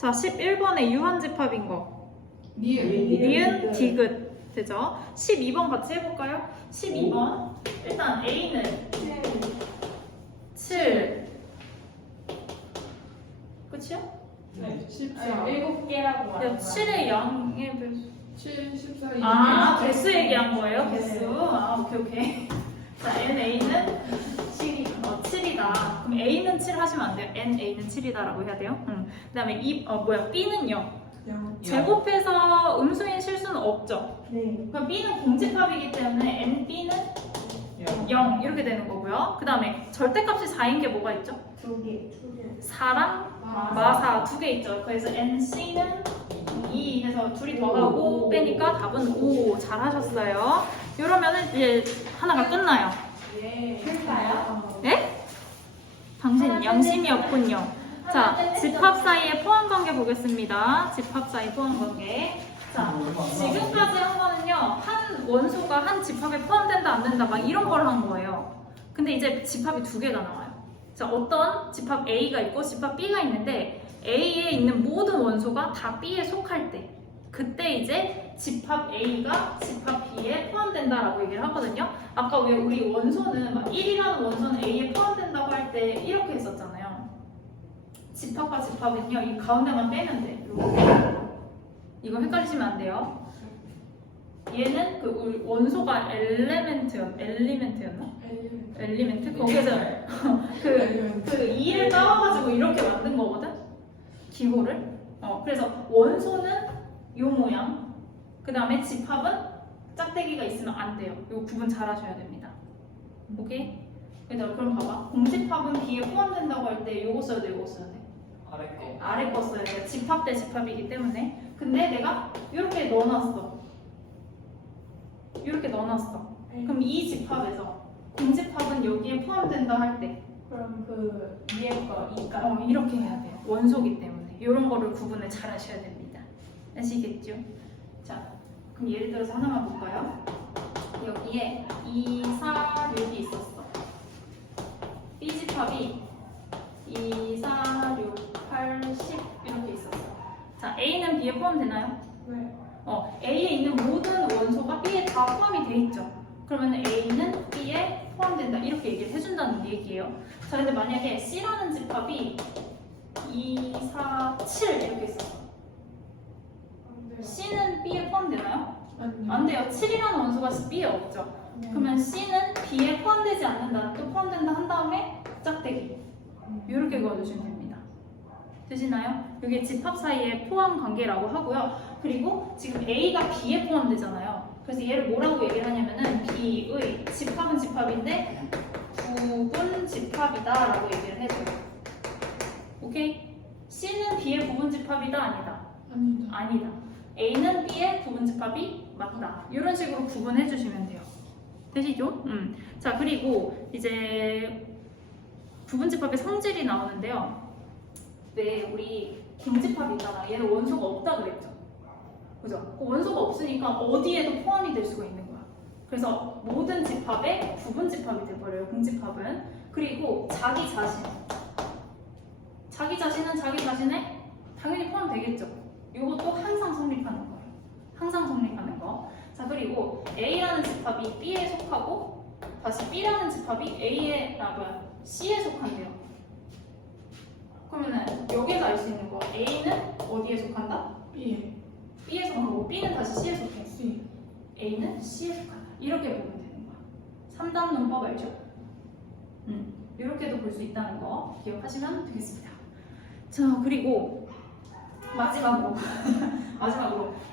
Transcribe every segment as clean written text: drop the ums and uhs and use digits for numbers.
자, 11번에 유한집합인 거. 니은 니은, 디귿. 되죠? 12번 같이 해볼까요? 12번. 일단 A는 7. 끝이요? 네, 14 7개라고 야, 7의 양의 배수. 7, 14, 2 아, 개수 얘기한 거예요? 네. 개수. 아, 오케이. 자, NA는 7이다. 그럼 A는 7 하시면 안 돼요. NA는 7이다라고 해야 돼요. 그 다음에 B는요. 제곱해서 음수인 실수는 없죠. 네. 그럼 B는 공집합이기 때문에 NB는 0 이렇게 되는 거고요. 그 다음에 절대값이 4인 게 뭐가 있죠? 2개. 4랑 마사 2개 있죠. 그래서 NC는 2 해서 둘이 더하고 빼니까 답은 5. 잘하셨어요. 이러면은 이제 하나가 끝나요. 될까요? 네? 당신 양심이 없군요. 자, 집합 사이의 포함 관계 보겠습니다. 집합 사이 포함 관계. 자, 지금까지 한 거는요, 한 원소가 한 집합에 포함된다 안 된다 막 이런 걸 한 거예요. 근데 이제 집합이 두 개가 나와요. 자, 어떤 집합 A가 있고 집합 B가 있는데 A에 있는 모든 원소가 다 B에 속할 때, 그때 이제 집합 A가 집합 B에 포함된다라고 얘기를 하거든요. 아까 왜 우리 원소는 막 1이라는 원소는 A에 포함된다고 할 때 이렇게 했었잖아요. 집합과 집합은요, 이 가운데만 빼면 돼. 이거 헷갈리시면 안 돼요. 얘는 그 원소가 엘리멘트였나? 엘리멘트? 거기서 그 2를 따와가지고 이렇게 만든 거거든? 기호를. 그래서 원소는 요 모양. 그 다음에 집합은 짝대기가 있으면 안 돼요. 이거 구분 잘 하셔야 됩니다. 오케이? 그럼 봐봐. 공집합은 B에 포함된다고 할 때 요거 써야 돼, 요거 써야 돼. 아래 거 써야 돼. 집합 대 집합이기 때문에. 근데 내가 이렇게 넣어놨어. 이렇게 넣어놨어. 그럼 이 집합에서 공집합은 여기에 포함된다 할 때 그럼 그 위에 거 이가 이렇게 해야 돼요. 원소기 때문에. 이런 거를 구분을 잘 하셔야 됩니다. 아시겠죠? 자, 그럼 예를 들어서 하나만 볼까요? 여기에 2, 4, 6이 있었어. B집합이 2, 4, 6, 8, 10 이렇게 있었어. 자, A는 B에 포함되나요? 네. A에 있는 모든 원소가 B에 다 포함이 돼 있죠. 그러면 A는 B에 포함된다 이렇게 얘기를 해준다는 얘기예요. 자, 근데 만약에 C라는 집합이 2, 4, 7 이렇게 있었어. C는 B에 포함되나요? 안 돼요. 7이라는 원소가 B에 없죠. 그러면 C는 B에 포함되지 않는다, 또 포함된다 한 다음에 짝대기 이렇게 그어주시면 됩니다. 되시나요? 이게 집합 사이의 포함 관계라고 하고요. 그리고 지금 A가 B에 포함되잖아요. 그래서 얘를 뭐라고 얘기를 하냐면은 B의 집합은 집합인데 부분 집합이다 라고 얘기를 해줘요. 오케이? C는 B의 부분 집합이다 아니다? 아니다. A는 B의 부분 집합이 맞다. 이런 식으로 구분해 주시면 돼요. 되시죠? 자, 그리고 이제 부분 집합의 성질이 나오는데요. 왜 우리 공집합이 있잖아. 얘는 원소가 없다 그랬죠. 그죠? 원소가 없으니까 어디에도 포함이 될 수가 있는 거야. 그래서 모든 집합의 부분 집합이 돼버려요. 공집합은. 그리고 자기 자신은 자기 자신에 당연히 포함되겠죠. 이것도 항상 성립하는 거예요. 항상 성립하는 거. 자, 그리고 A라는 집합이 B에 속하고 다시 B라는 집합이 C에 속한대요. 그러면은 여기에서 알 수 있는 거 A는 어디에 속한다? B에 속하고 B는 다시 C에 속해. A는 C에 속한다. 이렇게 보면 되는 거야. 3단 문법 알죠? 이렇게도 볼 수 있다는 거 기억하시면 되겠습니다. 자, 그리고 마지막으로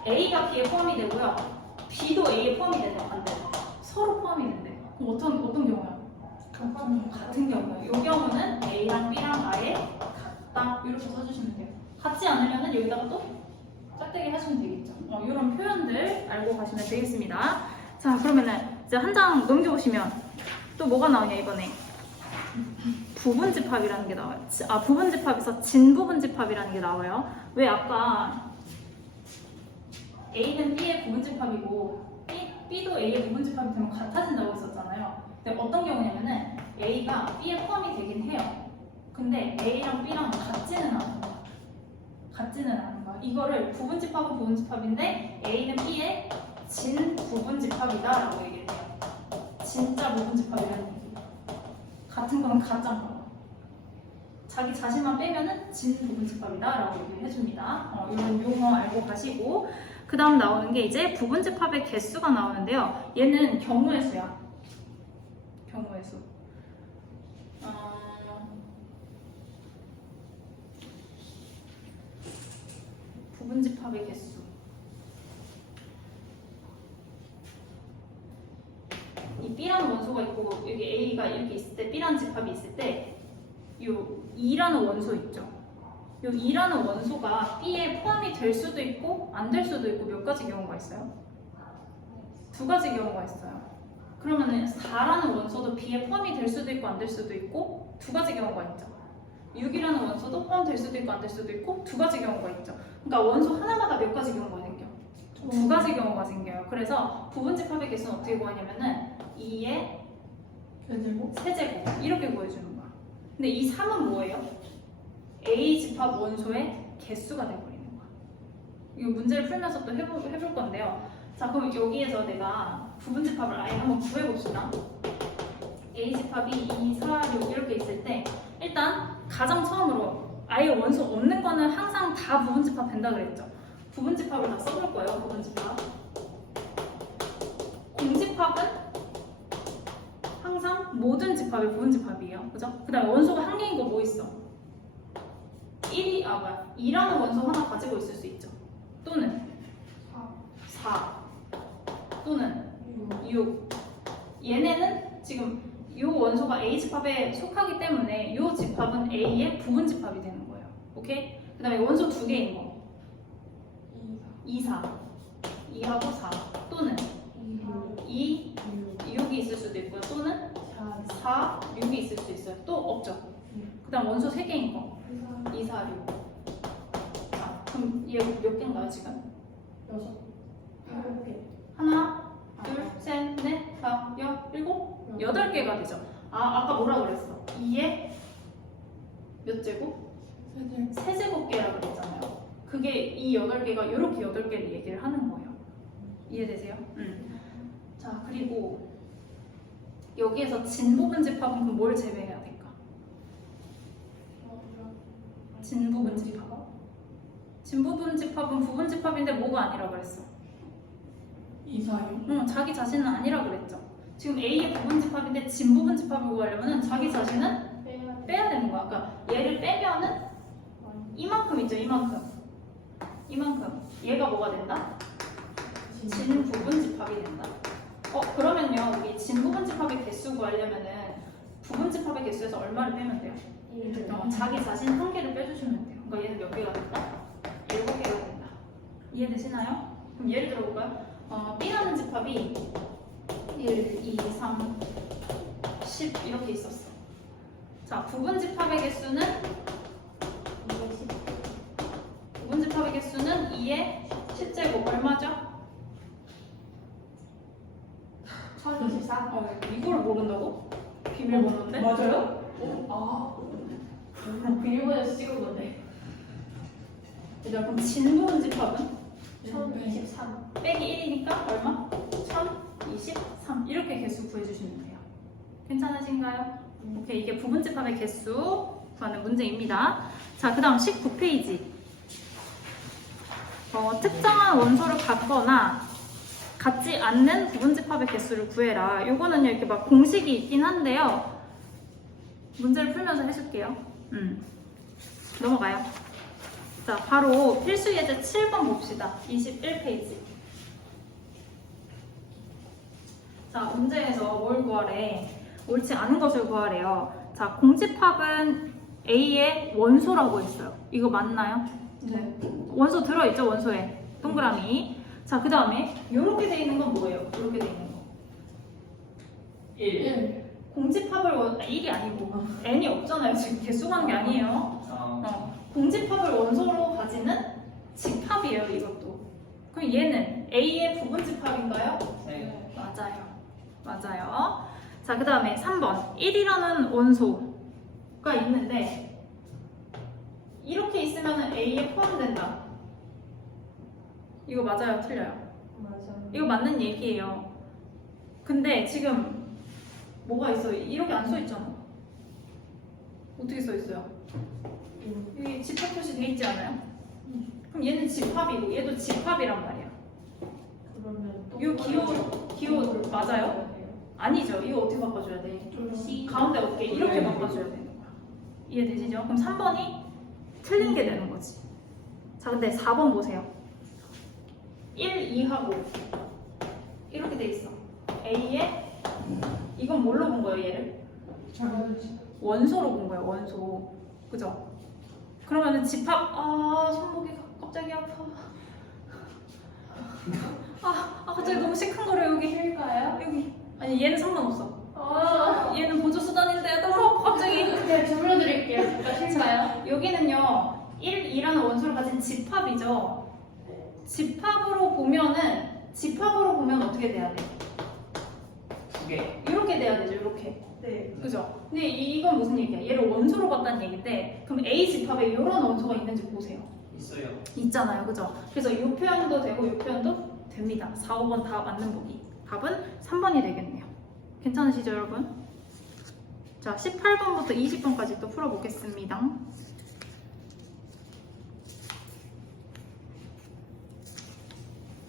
A가 B에 포함이 되고요. B도 A에 포함이 된다. 안 돼. 서로 포함이 된대. 그럼 어떤 경우야? 같은 경우야. 이 경우는 A랑 B랑 아예 같다. 이렇게 써주시면 돼요. 같지 않으면은 여기다가 또 짝대기 하시면 되겠죠. 이런 표현들 알고 가시면 되겠습니다. 자, 그러면은 이제 한 장 넘겨보시면 또 뭐가 나오냐 이번에 부분집합이라는 게 나와요. 부분집합에서 진부분집합이라는 게 나와요. 왜 아까 A는 B의 부분집합이고 B도 A의 부분집합이 되면 같아진다고 했었잖아요. 근데 어떤 경우냐면은 A가 B에 포함이 되긴 해요. 근데 A랑 B랑 같지는 않은 거야. 같지는 않은 거야. 이거를 부분집합은 부분집합인데 A는 B의 진 부분집합이다라고 얘기를 해요. 진짜 부분집합이라는 얘기. 같은 거는 가짜인 거야. 자기 자신만 빼면은 진 부분집합이다라고 얘기를 해줍니다. 이런 용어 알고 가시고 그 다음 나오는 게 이제 부분집합의 개수가 나오는데요. 얘는 경우의 수야. 경우의 수. 부분집합의 개수. 이 B라는 원소가 있고 여기 A가 이렇게 있을 때 B라는 집합이 있을 때 요 2라는 원소 있죠. 요 2라는 원소가 B에 포함이 될 수도 있고 안 될 수도 있고 몇 가지 경우가 있어요? 두 가지 경우가 있어요. 그러면은 4라는 원소도 B에 포함이 될 수도 있고 안 될 수도 있고 두 가지 경우가 있죠. 6이라는 원소도 포함될 수도 있고 안 될 수도 있고 두 가지 경우가 있죠. 그러니까 원소 하나마다 몇 가지 경우가 생겨? 두 가지 경우가 생겨요. 그래서 부분집합의 개수는 어떻게 구하냐면은 2의 세제곱 이렇게 구해주는 거야. 근데 이 3은 뭐예요? A 집합 원소의 개수가 돼버리는 거야. 이거 문제를 풀면서 또 해볼 건데요. 자, 그럼 여기에서 내가 부분집합을 아예 한번 구해봅시다. A 집합이 2, 4, 6 이렇게 있을 때 일단 가장 처음으로 아예 원소 없는 거는 항상 다 부분집합 된다 그랬죠. 부분집합을 다 써볼 거예요. 부분집합. 공집합은 항상 모든 집합이 부분집합이에요. 그죠? 그 다음에 원소가 한 개인 거 뭐 있어? 2라는 원소 하나 가지고 있을 수 있죠. 또는 4 또는 6. 얘네는 지금 이 원소가 A 집합에 속하기 때문에 이 집합은 A의 부분집합이 되는 거예요. 오케이? 그 다음에 원소 두 개인 거 2, 4 2하고 4 또는 2, 6이 있을 수도 있고요. 또는 4, 6이 있을 수 있어요. 또 없죠. 그 다음 원소 3개인 거 2, 4, 6. 자, 그럼 얘 몇 개인가요 지금? 7개. 하나, 둘, 셋, 넷, 다, 여, 일곱, 8개가 되죠. 아까 뭐라 그랬어? 2의 몇 제곱? 세제곱계라고 그랬잖아요. 그게 이 8개가 이렇게 8개를 얘기를 하는 거예요. 이해되세요? 자, 그리고 여기에서 진부분집합은 그럼 뭘 제외해야 될까? 진부분집합. 진부분집합은 부분집합인데 뭐가 아니라 그랬어? 2, 4, 6. 응, 자기 자신은 아니라 그랬죠. 지금 A의 부분집합인데 진부분집합을 구하려면 자기 자신은 빼야 되는 거야. 그러니까 얘를 빼면은 이만큼 있죠, 이만큼. 얘가 뭐가 된다? 진부분집합이 된다. 그러면요, 우리 진부분집합의 개수 구하려면은 부분집합의 개수에서 얼마를 빼면 돼요? 자기 자신 한 개를 빼주시면 돼요. 그러니까 얘는 몇 개가 된다? 7개가 된다. 이해되시나요? 그럼 예를 들어볼까요? B라는 집합이 1, 2, 3, 10 이렇게 있었어. 자, 부분집합의 개수는 2의 10제곱 얼마죠? 1024. 이걸 모른다고? 비밀번호인데? 맞아요? 비밀번호에서 찍은 건데. 얘들아, 그럼 진부분집합은? 1023. 빼기 1이니까 얼마? 1023 이렇게 개수 구해주시면 돼요. 괜찮으신가요? 오케이, 이게 부분집합의 개수 구하는 문제입니다. 자, 그 다음 19페이지. 특정한 원소를 갖거나 같지 않는 부분집합의 개수를 구해라. 요거는요, 이렇게 막 공식이 있긴 한데요. 문제를 풀면서 해줄게요. 넘어가요. 자, 바로 필수 예제 7번 봅시다. 21페이지. 자, 문제에서 뭘 구하래? 옳지 않은 것을 구하래요. 자, 공집합은 A의 원소라고 했어요. 이거 맞나요? 네. 원소 들어있죠, 원소에. 동그라미. 자, 그 다음에 이렇게 돼 있는 건 뭐예요? 이렇게 돼 있는 거. 1. 공집합을 1이 아니고 n이 없잖아요. 지금 개수 관계 아니에요. 공집합을 원소로 가지는 집합이에요, 이것도. 그럼 얘는 A의 부분집합인가요? 네. 맞아요. 자, 그 다음에 3번. 1이라는 원소가 있는데 이렇게 있으면 A에 포함된다. 이거 맞아요? 틀려요? 맞아요. 이거 맞는 얘기예요. 근데 지금 뭐가 있어? 이렇게 안 써 있잖아. 어떻게 써 있어요? 여기 집합 표시 돼 있지 않아요? 그럼 얘는 집합이고 얘도 집합이란 말이야. 그러면 또 이 기호 맞아요? 아니죠. 이거 어떻게 바꿔줘야 돼? 가운데 어떻게 이렇게 바꿔줘야 되는 거야. 이해되시죠? 그럼 3번이 틀린 게 되는 거지. 자, 근데 4번 보세요. 1, 2하고 이렇게 돼 있어. A에 이건 뭘로 본 거예요, 얘를? 원소로 본 거예요, 원소. 그죠? 그러면은 집합, 손목이 갑자기 아파. 갑자기 너무 시큰거려, 여기. 실까요? 여기. 아니, 얘는 상관없어. 아, 얘는 보조수단인데 너무 아파, 갑자기. 제가 주물러 드릴게요. 진짜 실까요? 여기는요, 1, 2라는 원소를 가진 집합이죠. 집합으로 보면 어떻게 돼야 돼? 두 개. 이렇게 돼야 되죠, 이렇게. 네. 그죠? 근데 이건 무슨 얘기야? 얘를 원소로 봤다는 얘기인데, 그럼 A 집합에 이런 원소가 있는지 보세요. 있어요. 있잖아요, 그죠? 그래서 이 표현도 되고 이 표현도 됩니다. 4, 5번 다 맞는 보기. 답은 3번이 되겠네요. 괜찮으시죠, 여러분? 자, 18번부터 20번까지 또 풀어보겠습니다.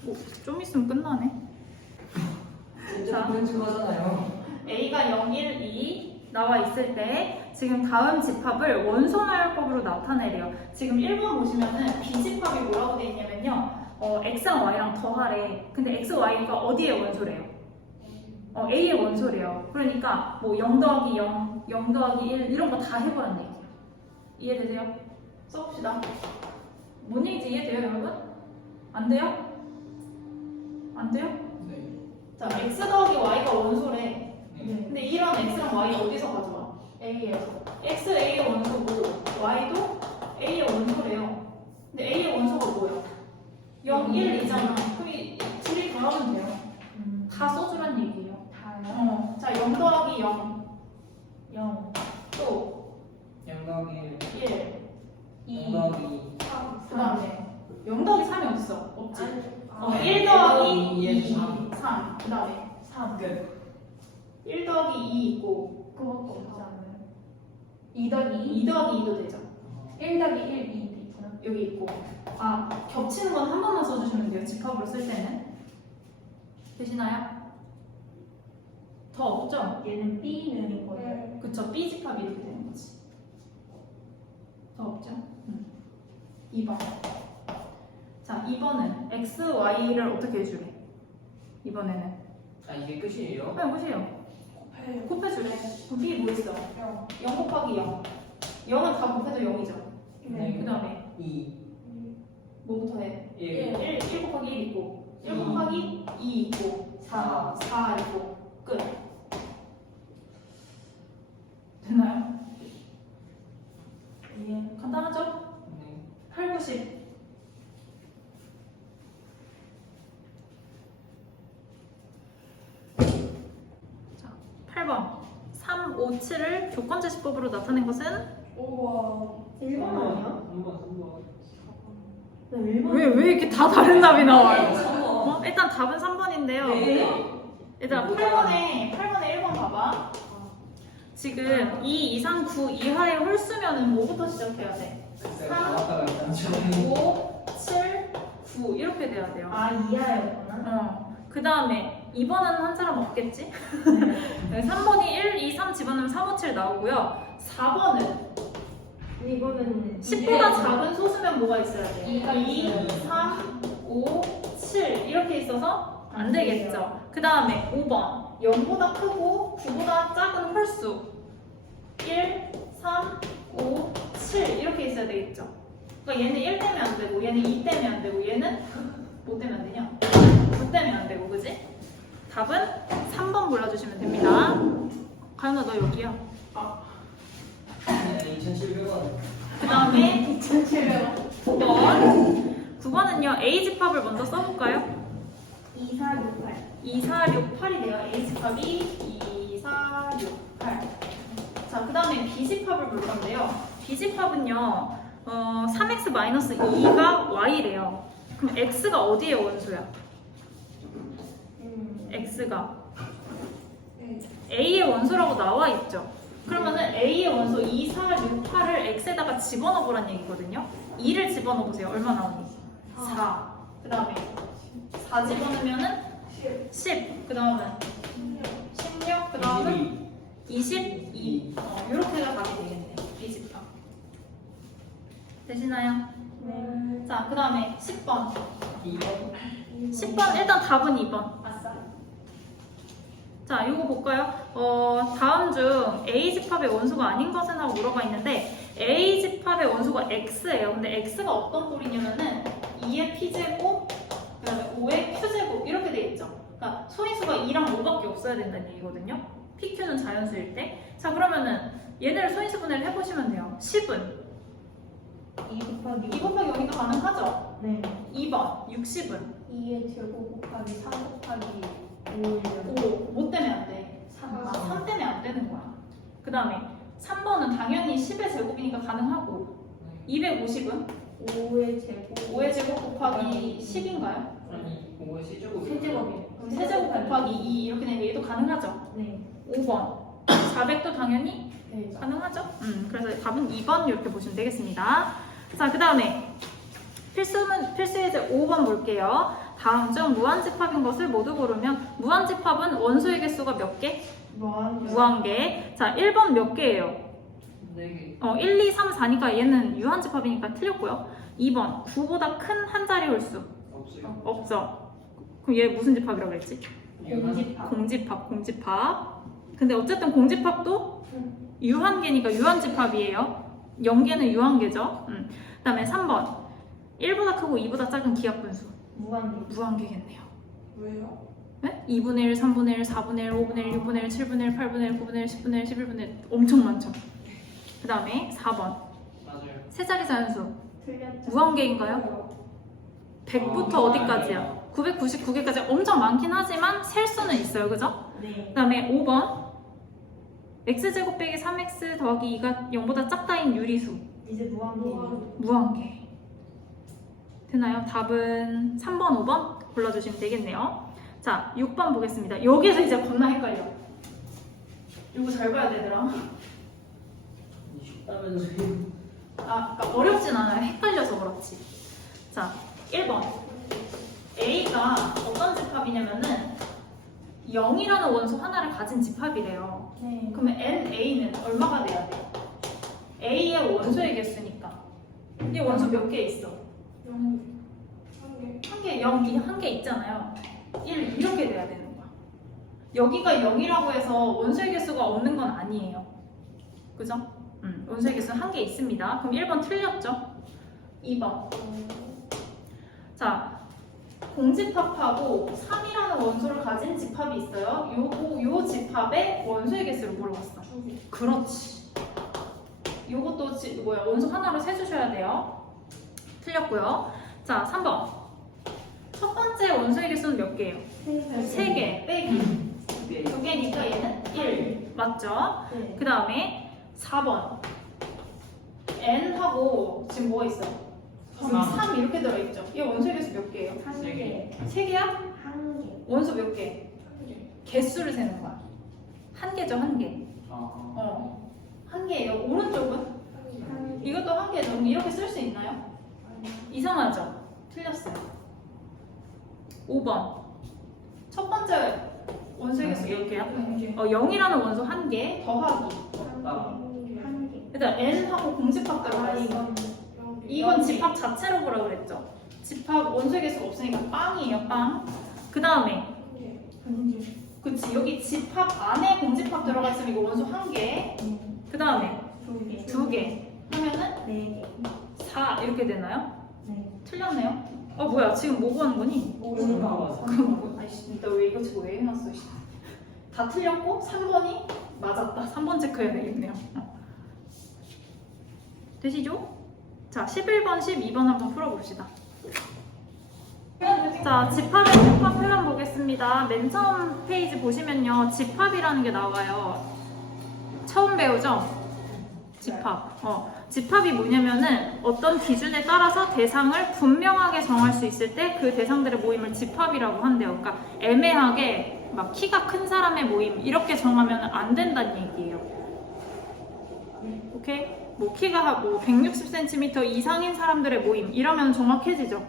오, 좀 있으면 끝나네. 진짜 그런 줄 하잖아요. A가 0, 1, 2 나와 있을 때 지금 다음 집합을 원소나열법으로 나타내래요. 지금 1번 보시면은 B집합이 뭐라고 돼 있냐면요. X랑 Y랑 더하래. 근데 X, Y가 어디의 원소래요? A의 원소래요. 그러니까 뭐 0 더하기 0, 0 더하기 1 이런 거 다 해보라는 얘기예요. 이해되세요? 써봅시다. 뭔 얘기인지 이해돼요, 여러분? 안 돼요? 안 돼요? 네. 자, X 더하기 Y가 원소래. 네. 근데 이런 X랑 Y 어디서 가져와? A에서. X A의 원소고 Y도 A의 원소래요. 근데 A의 원소가 뭐예요? 0, 1, 2잖아. 그럼 이 둘이 더하면 돼요. 다 써주란 얘기예요. 다요? 자, 0 더하기 0. 0. 또 0 더하기 1. 1. 0 더하기 3. 그 다음에 0 더하기 3이 어딨어? 없지. 1 1 더하기 2, 2. 3. 3. 그 다음에 3. 끝. 1 더하기 2 있고 그것도 없지 않아요? 2 더하기 2? 2 더하기 2도 되죠. 1 더하기 1, 2도 있구나. 여기 있고. 겹치는 건 한 번만 써주시면 돼요. 집합으로 쓸 때는. 되시나요? 더 없죠? 얘는 B는 거예요. 그쵸, B 집합이 이렇게 되는 거지. 더 없죠? 2번. 자, 2번은 X, Y를 어떻게 해주래? 이번에는. 이게 끝이에요? 그냥 보세요. 곱해요. 곱해주래. 그럼 B 뭐 있어? 0. 0 곱하기 0. 0은 다 곱해도 0이죠. 네. 그 다음에 2, 뭐부터 해? 1. 1 곱하기 1 있고, 1 곱하기 2 있고, 4 있고, 끝. 됐나요? 예, 간단하죠? 네. 8, 90. 자, 8번. 3, 5, 7을 조건제시법으로 나타낸 것은? 우와. 1번 아니야? 3번, 3번. 나 1번. 왜 이렇게 다 다른 답이 나와요? 어? 일단 답은 3번인데요. 네. 얘들아, 8번에 1번 봐봐. 지금 2, 2, 3, 9 이하의 홀수면은 뭐부터 시작해야 돼? 3, 5, 7, 9 이렇게 돼야 돼요. 이하였구나. 그 다음에 2번은 한 사람 없겠지? 3번이 1, 2, 3 집어넣으면 3, 5, 7 나오고요. 4번은 이거는 10보다 작은 소수면 뭐가 있어야 돼? 2, 3, 5, 7 이렇게 있어서 안 되겠죠. 그 다음에 5번 0보다 크고 9보다 작은 홀수 1, 3, 5, 7 이렇게 있어야 되겠죠. 그러니까 얘는 1 때문에 안 되고 얘는 2 때문에 안 되고 얘는 뭐 때문에 안 되냐? 9 때문에 안 되고 그지? 답은 3번 골라주시면 됩니다. 가연아 너 여기야. 2,700원. 그 다음에 2,700원. 9번 9번은요 A 집합을 먼저 써볼까요? 2, 4, 6, 8. 2, 4, 6, 8이 돼요. A 집합이 2, 4, 6, 8. 자, 그 다음에 B 집합을 볼 건데요. B 집합은요, 3x-2가 y래요. 그럼 x가 어디의 원소야? x가 a의 원소라고 나와 있죠. 그러면은 a의 원소 2, 4, 6, 8을 x에다가 집어넣어 보란 얘기거든요. 2를 집어넣어 보세요. 얼마 나오니? 4. 그 다음에 4 집어넣으면은 10. 그 다음은 16. 그 다음은 22. 이렇게가 답이 되겠네요. 20번. 되시나요? 네. 자, 그 다음에 10번. 2번. 10번 일단 답은 2번. 아싸. 자, 이거 볼까요? 다음 중 A 집합의 원소가 아닌 것은 하고 물어봐 있는데 A 집합의 원소가 X예요. 근데 X가 어떤 꼴이냐면은 2의 P제곱, 그다음에 5의 Q제곱 이렇게 돼 있죠. 그러니까 소인수가 2랑 5밖에 없어야 된다는 얘기거든요. PQ는 자연수일 때. 자, 그러면은 얘네를 소인수 분해를 해보시면 돼요. 10은 2 곱하기 2 곱하기 0이니까 가능하죠? 네. 2번 60은 2의 제곱 곱하기 3 곱하기 5예요. 5. 뭐 때문에 안 돼? 3 때문에 안 되는 거야. 그 다음에 3번은 당연히 10의 제곱이니까 가능하고 250은 5의 제곱 5의 제곱 곱하기 10인가요? 아니 5의 세제곱. 세제곱이에요. 그럼 세제곱 곱하기 2 이렇게 되면 얘도 가능하죠? 네. 5번 400도 당연히 네. 가능하죠? 그래서 답은 2번 이렇게 보시면 되겠습니다. 자, 그 다음에 필수예제 5번 볼게요. 다음 중 무한집합인 것을 모두 고르면 무한집합은 원소의 개수가 몇 개? 무한개. 자, 1번 몇 개예요? 4개. 1, 2, 3, 4니까 얘는 유한집합이니까 틀렸고요. 2번 9보다 큰 한 자리 홀수 없어요. 없죠. 그럼 얘 무슨 집합이라고 그랬지? 공집합. 공집합. 근데 어쨌든 공집합도 유한계니까 유한집합이에요. 0개는 유한계죠. 그다음에 3번 1보다 크고 2보다 작은 기하분수 무한계. 무한계겠네요. 왜요? 네? 2분의 1, 3분의 1, 4분의 1, 5분의 1, 6분의 1, 7분의 1, 8분의 1, 9분의 1, 10분의 1, 11분의 1 엄청 많죠. 그 다음에 4번 맞아요. 세자리 자연수 틀렸죠. 무한계인가요? 100부터 어디까지야? 999개까지 엄청 많긴 하지만 셀 수는 있어요. 그죠? 네. 그 다음에 5번 x제곱 빼기 3x 더하기 2가 0보다 작다인 유리수 이제 무한계. 무한계 되나요? 답은 3번, 5번 골라주시면 되겠네요. 자, 6번 보겠습니다. 여기에서 이제 겁나 헷갈려. 이거 잘 봐야 되더라. 쉽다면서요. 그러니까 어렵진 않아요. 헷갈려서 그렇지. 자, 1번 A가 어떤 집합이냐면은 0이라는 원소 하나를 가진 집합이래요. 네. 그러면 NA는 얼마가 돼야 돼? A의 원소의 개수니까. 이 원소 몇 개 있어? 한 개, 0, 한 개 있잖아요. 1 이렇게 돼야 되는 거야. 여기가 0이라고 해서 원소의 개수가 없는 건 아니에요. 그죠? 원소의 개수는 한 개 있습니다. 그럼 1번 틀렸죠? 2번. 자, 공집합하고 3이라는 원소를 가진 집합이 있어요. 요 집합의 원소의 개수를 물어봤어. 그렇지. 요것도 원소 하나로 세주셔야 돼요. 틀렸고요. 자, 3번. 첫 번째 원소의 개수는 몇 개예요? 3개 빼기 2개니까 얘는 1. 맞죠? 네. 그 다음에 4번. n하고 지금 뭐가 있어요? 3 이렇게 들어있죠? 얘 원소의 개수 몇 개예요? 한 개. 3개야? 한 개. 원소 몇 개? 개수를 세는 거야. 한 개죠, 한 개. 한 개예요. 오른쪽은? 이것도 한 개죠. 이렇게 쓸 수 있나요? 이상하죠? 틀렸어요. 5번. 첫 번째 원소의 개수 몇 개야? 0이라는 원소 한 개 더하기. 한 개. 일단 n하고 공집합 들어가 있어. 이건 집합 자체로 보라 그랬죠. 집합 원소의 개수가 없으니까 빵이에요, 빵. 그 다음에 그치, 여기 집합 안에 공집합 들어가 있으면 이거 원소 한 개. 그 다음에 두 개 하면은 네. 4 이렇게 되나요? 네. 틀렸네요. 뭐야, 지금 뭐 구하는 거니? 나왔어. 그럼 뭐, 아이씨, 일단 왜 이거 지고 왜 해놨어, 씨. 다 틀렸고 3번이 맞았다. 3번 체크해야 되겠네요. 되시죠? 자, 11번, 12번 한번 풀어봅시다. 자, 집합의 특화 표현 보겠습니다. 맨 처음 페이지 보시면요, 집합이라는 게 나와요. 처음 배우죠? 집합. 집합이 뭐냐면은 어떤 기준에 따라서 대상을 분명하게 정할 수 있을 때 그 대상들의 모임을 집합이라고 한대요. 그러니까 애매하게 막 키가 큰 사람의 모임 이렇게 정하면 안 된다는 얘기예요. 오케이? 뭐 키가 뭐 160cm 이상인 사람들의 모임 이러면 정확해지죠.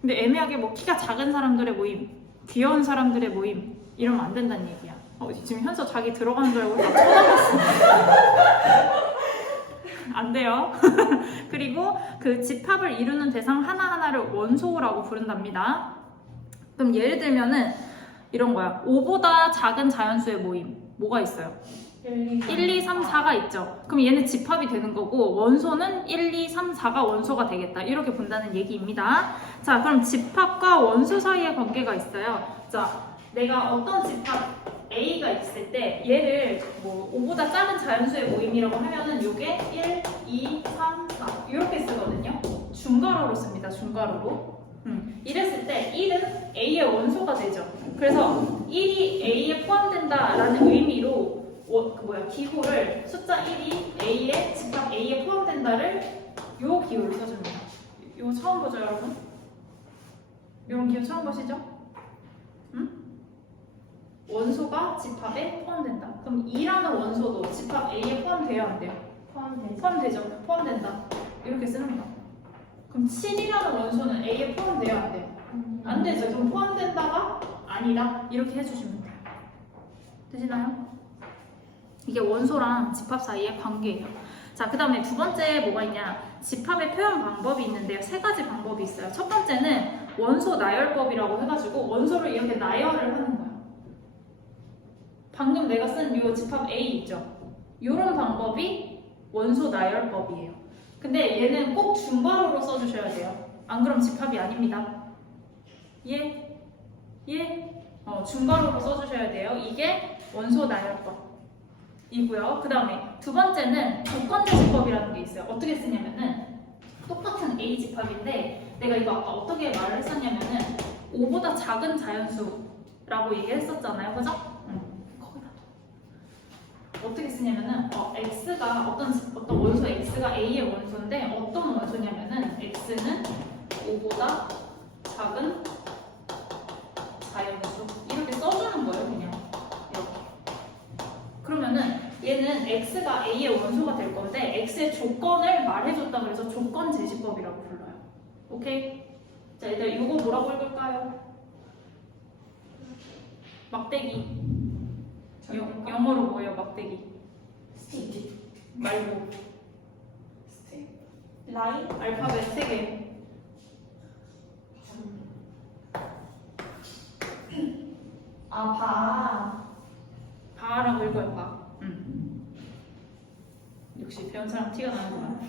근데 애매하게 뭐 키가 작은 사람들의 모임, 귀여운 사람들의 모임 이러면 안 된다는 얘기야. 지금 현서 자기 들어가는 줄 알고 막 쳐다봤어. 안 돼요. 그리고 그 집합을 이루는 대상 하나하나를 원소라고 부른답니다. 그럼 예를 들면은 이런 거야. 5보다 작은 자연수의 모임. 뭐가 있어요? 1, 2, 3, 4가 있죠. 그럼 얘는 집합이 되는 거고 원소는 1, 2, 3, 4가 원소가 되겠다. 이렇게 본다는 얘기입니다. 자, 그럼 집합과 원소 사이의 관계가 있어요. 자, 내가 어떤 집합 A가 있을 때 얘를 뭐 5보다 작은 자연수의 모임이라고 하면은 요게 1, 2, 3, 4 이렇게 쓰거든요. 중괄호로 씁니다. 중괄호로. 이랬을 때 1은 A의 원소가 되죠. 그래서 1이 A에 포함된다라는 의미로 기호를 숫자 1이 A의 집합 A에 포함된다를 요 기호를 써줍니다. 이거 처음 보죠, 여러분? 이런 기호 처음 보시죠? 원소가 집합에 포함된다. 그럼 2라는 원소도 집합 A에 포함돼야 안 돼요? 포함되죠. 포함된다. 이렇게 쓰는 거. 그럼 7이라는 원소는 A에 포함돼야 안 돼요? 안 되죠. 그럼 포함된다가 아니다. 이렇게 해주시면 돼요. 되시나요? 이게 원소랑 집합 사이의 관계예요. 자, 그 다음에 두 번째 뭐가 있냐? 집합의 표현 방법이 있는데요. 세 가지 방법이 있어요. 첫 번째는 원소 나열법이라고 해가지고 원소를 이렇게 나열을 하는 거예요. 방금 내가 쓴 이 집합 A 있죠? 이런 방법이 원소 나열법이에요. 근데 얘는 꼭 중괄호로 써주셔야 돼요. 안 그럼 집합이 아닙니다. 예? 중괄호로 써주셔야 돼요. 이게 원소 나열법이고요. 그 다음에 두 번째는 조건제시법이라는 게 있어요. 어떻게 쓰냐면은 똑같은 A 집합인데 내가 이거 아까 어떻게 말을 했었냐면은 5보다 작은 자연수라고 얘기했었잖아요. 그죠? 어떻게 쓰냐면은 x가 어떤 원소 x가 a의 원소인데 어떤 원소냐면은 x는 5보다 작은 자연수 이렇게 써주는 거예요. 그냥 이렇게. 그러면은 얘는 x가 a의 원소가 될 건데 x의 조건을 말해줬다 그래서 조건 제시법이라고 불러요. 오케이? 자, 일단 이거 뭐라고 읽을까요? 막대기. 영어로 뭐예요? 막대기. 스틱. 말고 스틱. 라인. 알파벳 3개. 바라고 읽어요. 바. 역시 배운 사람 티가 나는구나.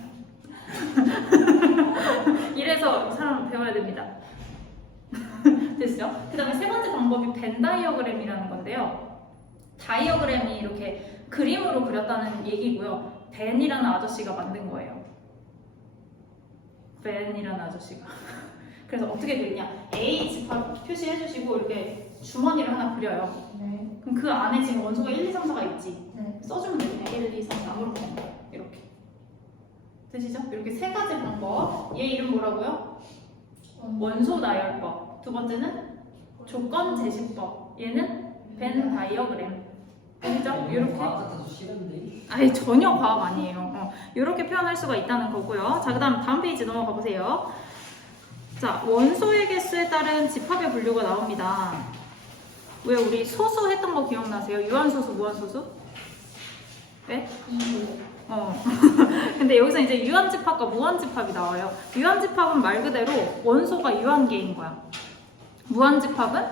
이래서 사람 배워야 됩니다. 됐죠? 그 다음에 세 번째 방법이 벤 다이어그램이라는 건데요. 다이어그램이 이렇게 그림으로 그렸다는 얘기고요. 벤이라는 아저씨가 만든 거예요. 벤이라는 아저씨가. 그래서 어떻게 그리냐? A 집합 표시해 주시고 이렇게 주머니를 하나 그려요. 네. 그럼 그 안에 지금 원소가 1, 2, 3, 4가 있지? 네. 써주면 돼요. 그냥 1, 2, 3, 4 아무렇게 이렇게. 되시죠? 이렇게 세 가지 방법. 얘 이름 뭐라고요? 원소 나열법. 두 번째는 조건 제시법. 얘는 벤 다이어그램. 되시죠? 이렇게. 과학도 싫은데. 아니 전혀 과학 아니에요. 이렇게 표현할 수가 있다는 거고요. 자, 그다음 다음 페이지 넘어가 보세요. 자, 원소의 개수에 따른 집합의 분류가 나옵니다. 왜 우리 소수 했던 거 기억나세요? 유한소수, 무한소수? 네? 근데 여기서 이제 유한집합과 무한집합이 나와요. 유한집합은 말 그대로 원소가 유한계인 거야. 무한집합은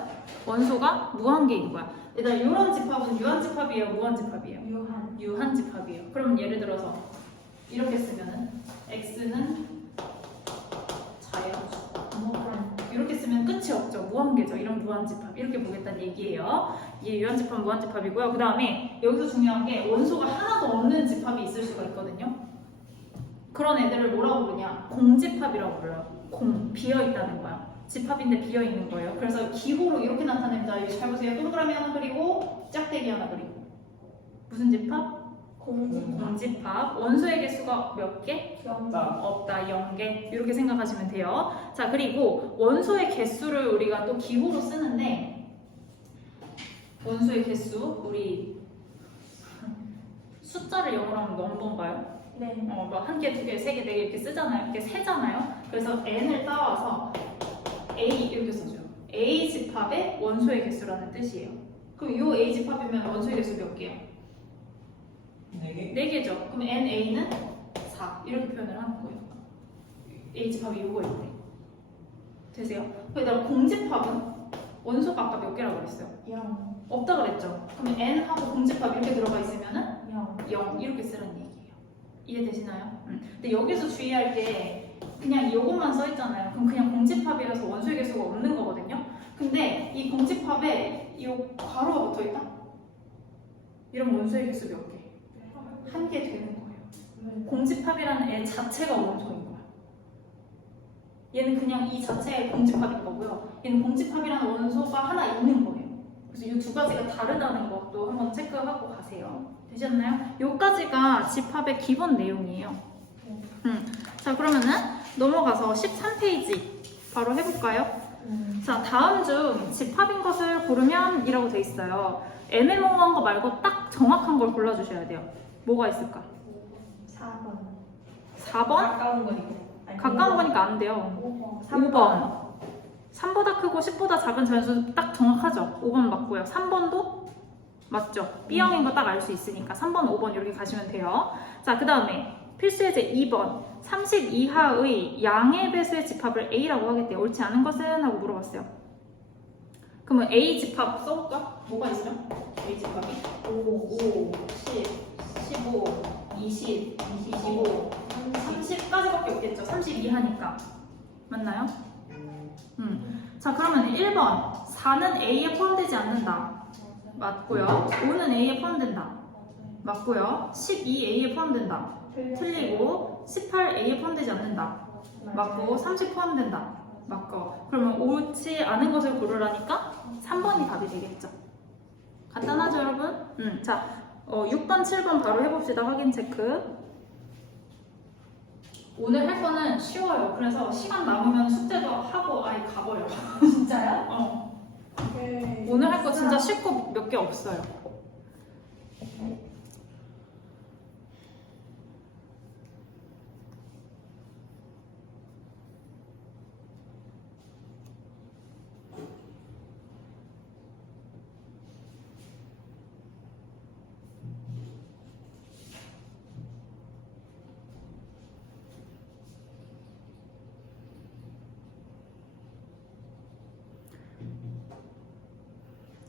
원소가 무한계인 거야. 일단 이런 집합은 유한집합이에요, 무한집합이에요? 유한집합이에요. 그럼 예를 들어서 이렇게 쓰면은 x는 자연수. 이렇게 쓰면 끝이 없죠. 무한계죠. 이런 무한집합. 이렇게 보겠다는 얘기예요. 이게 유한집합, 무한집합이고요. 그 다음에 여기서 중요한 게 원소가 하나도 없는 집합이 있을 수가 있거든요. 그런 애들을 뭐라고 부르냐? 공집합이라고 불러요. 비어있다는 거야. 집합인데 비어있는 거예요. 그래서 기호로 이렇게 나타냅니다. 여기 잘 보세요. 동그라미 하나 그리고 짝대기 하나 그리고. 무슨 집합? 공집합. 원소의 개수가 몇 개? 나 없다. 0개. 이렇게 생각하시면 돼요. 자, 그리고 원소의 개수를 우리가 또 기호로 쓰는데 원소의 개수 우리 숫자를 영어로 하면 넘버인가요? 네. 뭐 한 개, 두 개, 세 개, 네 개 이렇게 쓰잖아요. 이렇게 세잖아요. 그래서 n을 따와서 a 이렇게 써줘요. a 집합의 원소의 개수라는 뜻이에요. 그럼 요 a 집합이면 원소의 개수 몇 개요? 4개? 4개죠. 그럼 na는 4 이렇게 표현을 하는 거예요. a 집합이 요거일 때. 되세요? 그다음 공집합은 원소가 아까 몇 개라고 그랬어요? 0. 없다 그랬죠. 그럼 n하고 공집합 이렇게 들어가 있으면은 0. 0 이렇게 쓰라는 얘기예요. 이해되시나요? 근데 여기서 주의할 게 그냥 이것만 써 있잖아요. 그럼 그냥 공집합이라서 원소의 개수가 없는 거거든요. 근데 이 공집합에 이 괄호가 붙어 있다? 이런 원소의 개수 몇 개? 한 개 되는 거예요. 공집합이라는 애 자체가 원소인 거야. 얘는 그냥 이 자체의 공집합인 거고요. 얘는 공집합이라는 원소가 하나 있는 거예요. 그래서 이 두 가지가 다르다는 것도 한번 체크하고 가세요. 되셨나요? 요까지가 집합의 기본 내용이에요. 자, 그러면은 넘어가서 13페이지 바로 해볼까요? 자, 다음 중 집합인 것을 고르면 이라고 돼 있어요. 애매모호한 거 말고 딱 정확한 걸 골라주셔야 돼요. 뭐가 있을까? 4번. 4번? 가까운 거니까. 가까운 거니까 안 돼요. 5번. 5번. 3보다 크고 10보다 작은 자연수 딱 정확하죠? 5번 맞고요. 3번도 맞죠? B형인 거 딱 알 수 있으니까 3번, 5번 이렇게 가시면 돼요. 자, 그 다음에 필수 예제 2번. 30 이하의 양의 배수의 집합을 A라고 하겠대요. 옳지 않은 것은? 하고 물어봤어요. 그러면 A 집합 써볼까? 뭐가 있어요? A 집합이? 5, 10, 15, 20, 25, 30까지밖에 없겠죠. 30 이하니까. 맞나요? 자, 그러면 1번 4는 A에 포함되지 않는다. 맞고요. 5는 A에 포함된다. 맞고요. 12 A에 포함된다. 틀리고 18 A에 포함되지 않는다. 맞고 30 포함된다. 맞고. 그러면 옳지 않은 것을 고르라니까 3번이 답이 되겠죠. 간단하죠, 여러분? 자, 6번, 7번 바로 해봅시다. 확인 체크. 오늘 할 거는 쉬워요. 그래서 시간 남으면 숙제도 하고 아예 가버려. 진짜요? 네. 오늘 할 거 진짜 쉽고 몇 개 없어요.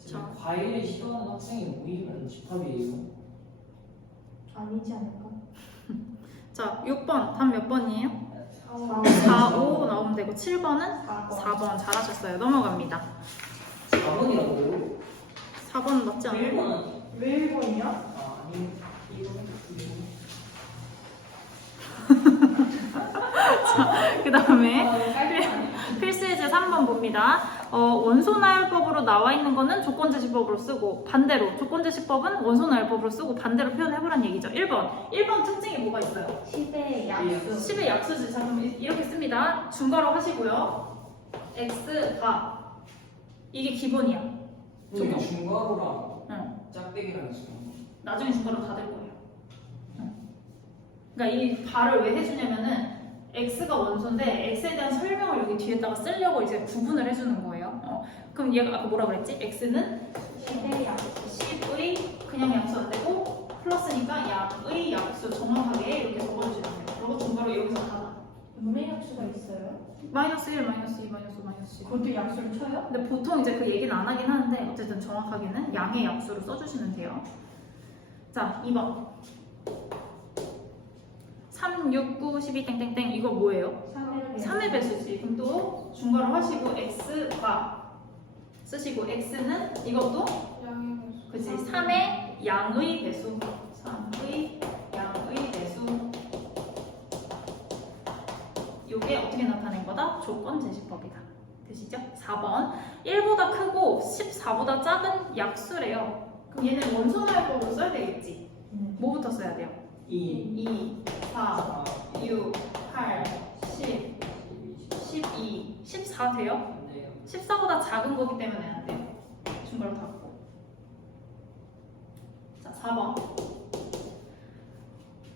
지금 과일을 싫어하는 학생이 모이면 집합이에요. 아니지 않을까? 자, 6번 답 몇 번이에요? 4번. 4, 5 나오면 되고 7번은 4번. 4번 잘하셨어요. 넘어갑니다. 4번이라고. 4번 맞지 않아요? 1번은 왜 1번이요? 아니 2번. 그 다음에 필수 예제 3번 봅니다. 원소 나열법으로 나와 있는 거는 조건제시법으로 쓰고 반대로 조건제시법은 원소 나열법으로 쓰고 반대로 표현해보란 얘기죠. 1번 특징이 뭐가 있어요? 10의 약수. 10의 약수지. 자, 그럼 이렇게 씁니다. 중괄호 하시고요. x가 이게 기본이야. 이게 중괄호랑 응. 짝대기랑 있어. 나중에 중괄호 다 될 거예요. 그러니까 이 발을 왜 해주냐면은 x가 원소인데 x에 대한 설명을 여기 뒤에다가 쓰려고 이제 구분을 해주는 거예요. 그럼 얘가 아까 뭐라 그랬지? x는 10의 약수. 10의 그냥 약수 안 되고 플러스니까 약의 약수 정확하게 이렇게 적어주시면 돼요. 그리고 중괄호 여기서 다 분의 약수가 있어요? 마이너스 1, 마이너스 2, 마이너스 5, 마이너스 10. 그것도 약수를 쳐요? 근데 보통 이제 그 얘기는 안 하긴 하는데 어쨌든 정확하게는 양의 약수로 써주시면 돼요. 자, 2번 3, 6, 9, 12 땡땡땡 이거 뭐예요? 3의 배수지. 그럼 또 중괄호 하시고 x가 쓰시고 x는 이것도 그치 3의 양의 배수 3의 양의 배수 요게 어떻게 나타낸 거다? 조건 제시법이다. 되시죠? 4번 1보다 크고 14보다 작은 약수래요. 그럼 얘는 원소나열법으로 써야 되겠지. 뭐부터 써야 돼요? 2, 2, 4, 6, 8, 10, 12, 14 돼요? 안 돼요. 14보다 작은 거기 때문에 안 돼요. 중괄호 닫고. 자, 4번.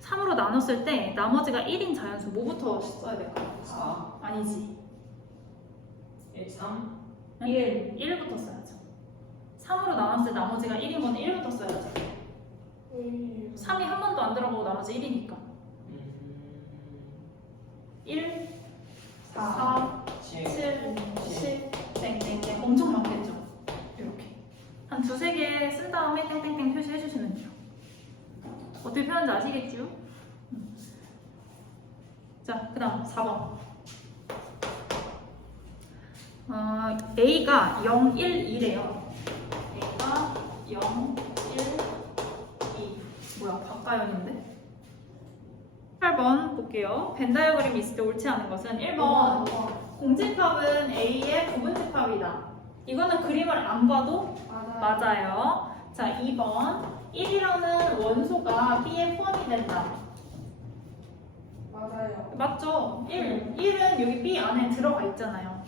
3으로 나눴을 때 나머지가 1인 자연수 뭐부터 써야 될까요? 4, 아니지. 1, 3, 1부터 써야죠. 3으로 나눴을 때 나머지가 1인 거는 1부터 써야죠. 3이 한 번도 안 들어가고 나머지 1이니까. 1, 4, 7, 10, 땡땡땡. 엄청 많겠죠? 이렇게. 한 두세 개 쓴 다음에 땡땡땡 표시해 주시면 돼요. 어떻게 표현하는지 아시겠죠? 자, 그 다음 4번. A가 0, 1, 2래요. A가 0, 1, 2. 뭐야, 박가연인데? 8번 볼게요. 벤 다이어그램이 있을 때 옳지 않은 것은 1번. 공집합은 A의 부분집합이다. 이거는 그림을 안 봐도 맞아요. 자, 2번. 1이라는 원소가 B에 포함이 된다. 맞아요. 맞죠? 1은 여기 B 안에 들어가 있잖아요.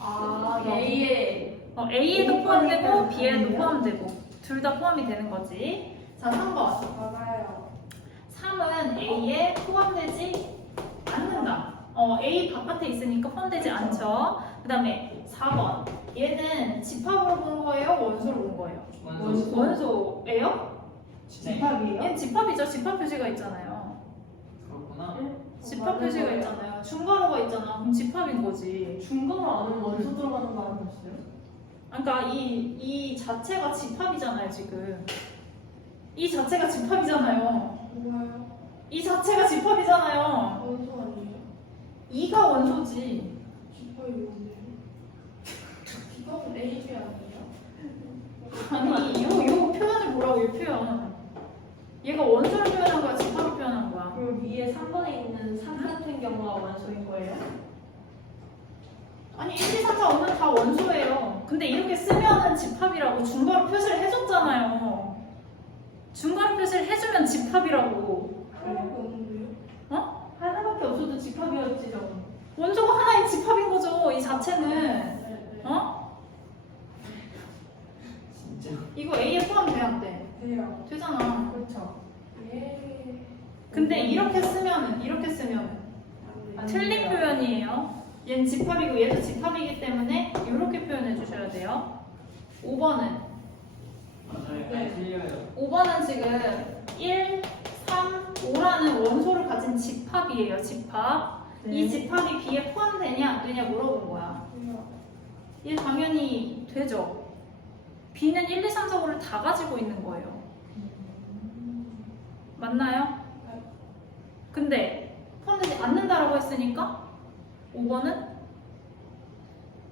A에 A에도 포함되고 B에도 포함되고 둘 다 포함이 되는 거지. 자, 3번. 맞아요. 3은 A에 포함되지 않는다. A 바깥에 있으니까 포함되지 않죠. 그 다음에 4번. 얘는 집합으로 본 거예요? 원소로 본 거예요? 원소. 원소예요? 네. 얘는 집합이죠. 집합 표시가 있잖아요. 그렇구나. 집합 표시가 있잖아요. 중괄호가 있잖아. 그럼 집합인 거지. 중간으로 아는 원소 들어가는 거 아니었어요? 그러니까 이 자체가 집합이잖아요, 지금. 이 자체가 집합이잖아요. 뭐예요? 이 자체가 집합이잖아요. 원소 아니에요? 2가 원소지. 집합이 뭔데요? 이건 A, B 아니에요? 아니, 요 표현을 보라고, 요 표현. 얘가 원소를 표현한 거야, 집합을 표현한 거야. 그럼 위에 3번에 있는 3 같은 경우가 원소인 거예요? 아니, 1, 2, 3, 4, 5는 다 원소예요. 근데 이렇게 쓰면은 집합이라고 중괄호 표시를 해줬잖아요. 중괄호 표시를 해주면 집합이라고. 하나밖에 없는데요? 하나밖에 없어도 집합이었지, 저거. 원소가 하나의 집합인 거죠, 이 자체는. 네. 진짜. 이거 A에 포함돼야 안 돼? 돼요. 되잖아. 그렇죠. 예. 근데 이렇게 쓰면은 틀린 표현이에요. 얘는 집합이고 얘도 집합이기 때문에 이렇게 표현해 주셔야 돼요. 5번은 맞아요. 네. 틀려요. 5번은 지금 1, 3, 5라는 원소를 가진 집합이에요. 집합. 이 집합이 B에 포함되냐 안 되냐 물어본 거야. 얘 당연히 되죠. B는 1, 2, 3, 4, 5를 다 가지고 있는 거예요. 맞나요? 근데 포함되지 않는다라고 했으니까 5번은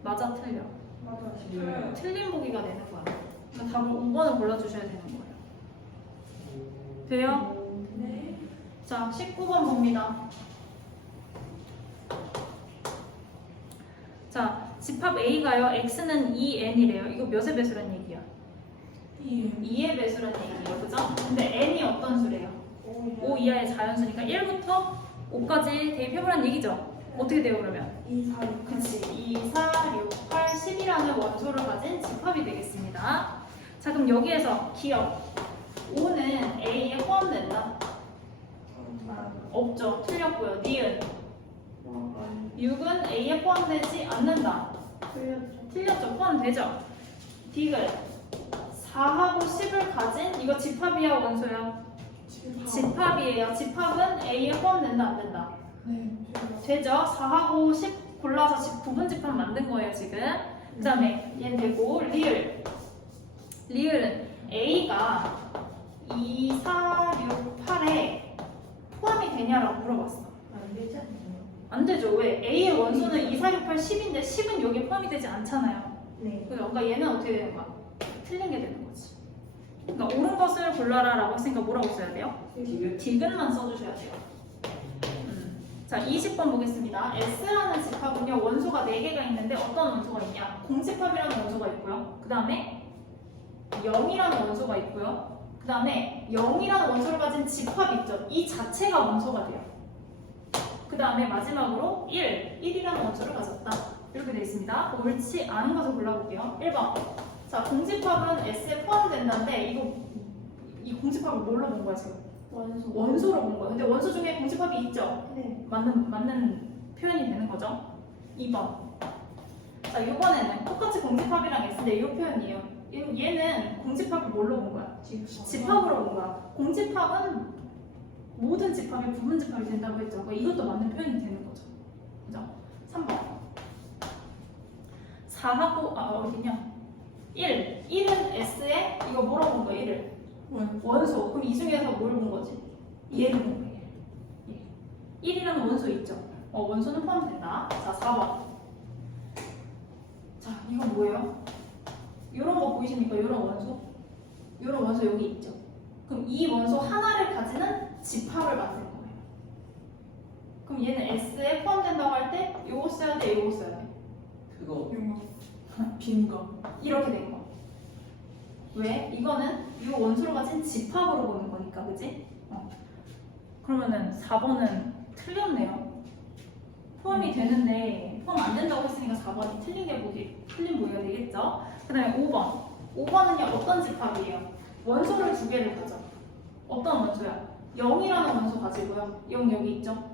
맞아 틀려. 맞아요. 틀려요. 틀린 보기가 되는 거야. 그러니까 답을 5번을 골라주셔야 되는 거예요. 돼요? 네. 자, 19번 봅니다. 자, 집합 A가요. X는 2n이래요. 이거 몇의 배수란 얘기야? 2의 배수란 얘기예요. 그죠? 근데 n이 어떤 수래요? 5 이하의 자연수니까 1부터 5까지 대입해보란 얘기죠? 어떻게 돼요 그러면? 2, 4, 6. 그치. 2, 4, 6, 8, 10이라는 원소를 가진 집합이 되겠습니다. 자, 그럼 여기에서 기억 5는 A에 포함된다? 없죠. 틀렸고요. 니은 6은 A에 포함되지 않는다. 틀렸죠. 포함되죠. 디귿 4하고 10을 가진 이거 집합이야 원소야? 집합이에요. 집합은 A에 포함된다 안 된다? 네. 되죠. 4하고 10 골라서 부분 집합 만든 거예요 지금. 그 다음에 얘는 되고 리을은 A가 2, 4, 6, 8에 포함이 되냐라고 물어봤어. 안 되지 않나요? 안 되죠. 왜? A의 원소는 2, 4, 6, 8, 10인데 10은 여기에 포함이 되지 않잖아요. 네. 그러니까 얘는 어떻게 되는 거야? 틀린 게 되는 거지. 그러니까 옳은 것을 골라라 라고 했으니까 뭐라고 써야 돼요? 디귿만 써주셔야 돼요. 자, 20번 보겠습니다. S라는 집합은요, 원소가 4개가 있는데 어떤 원소가 있냐? 공집합이라는 원소가 있고요. 그 다음에 0이라는 원소가 있고요. 그 다음에 0이라는 원소를 가진 집합 있죠. 이 자체가 원소가 돼요. 그 다음에 마지막으로 1이라는 원소를 가졌다. 이렇게 되어 있습니다. 옳지 않은 것을 골라볼게요. 1번. 자, 공집합은 S에 포함된다는데 이 공집합을 뭘로 본 거야 지금? 원소로 본 거야. 근데 원소 중에 공집합이 있죠? 네. 맞는 표현이 되는 거죠. 2번. 자, 이번에는 똑같이 공집합이랑 S인데 이 표현이에요. 얘는 공집합을 뭘로 본 거야? 집합으로 본 거야. 공집합은 모든 집합이 부분 집합이 된다고 했죠. 그러니까 이것도 맞는 표현이 되는 거죠. 그죠? 3번. 4하고 어디냐? 1은 S에 이거 뭐라고 본 거야? 1을 원소. 그럼 이 중에서 뭘 본 거지? 얘를 본 거야. 1이라는 원소 있죠? 원소는 포함된다. 자, 4번. 자, 이건 뭐예요? 이런 거 보이십니까? 이런 원소? 이런 원소 여기 있죠? 그럼 이 원소 하나를 가지는 집합을 만드는 거예요. 그럼 얘는 S에 포함된다고 할 때 요거 써야 돼, 요거 써야 돼. 그거 빈 거. 이렇게 된 거. 왜? 이거는 이 원소를 가진 집합으로 보는 거니까, 그지? 그러면은 4번은 틀렸네요. 포함이 되는데 포함 안 된다고 했으니까 4번이 틀린 보기가 되겠죠? 그 다음에 5번. 5번은요, 어떤 집합이에요? 원소를 두 개를 가져. 어떤 원소야? 0이라는 원소 가지고요. 0 여기 있죠?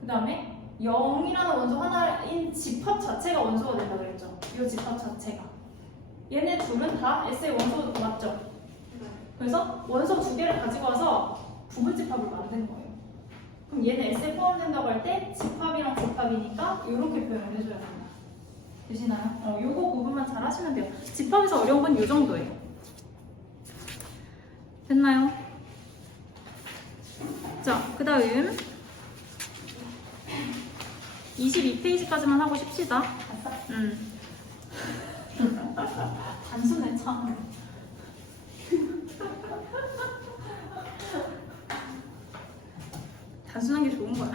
그 다음에 0이라는 원소 하나인 집합 자체가 원소가 된다고 그랬죠? 이 집합 자체가. 얘네 둘은 다 S의 원소 맞죠? 그래서 원소 두 개를 가지고 와서 부분 집합을 만든 거예요. 그럼 얘는 S에 포함된다고 할 때 집합이랑 집합이니까 이렇게 표현을 해줘야 됩니다. 되시나요? 요거 부분만 잘 하시면 돼요. 집합에서 어려운 건 요 정도예요. 됐나요? 자, 그 다음 22페이지까지만 하고 싶시다. 단순해 참. 단순한 게 좋은 거야.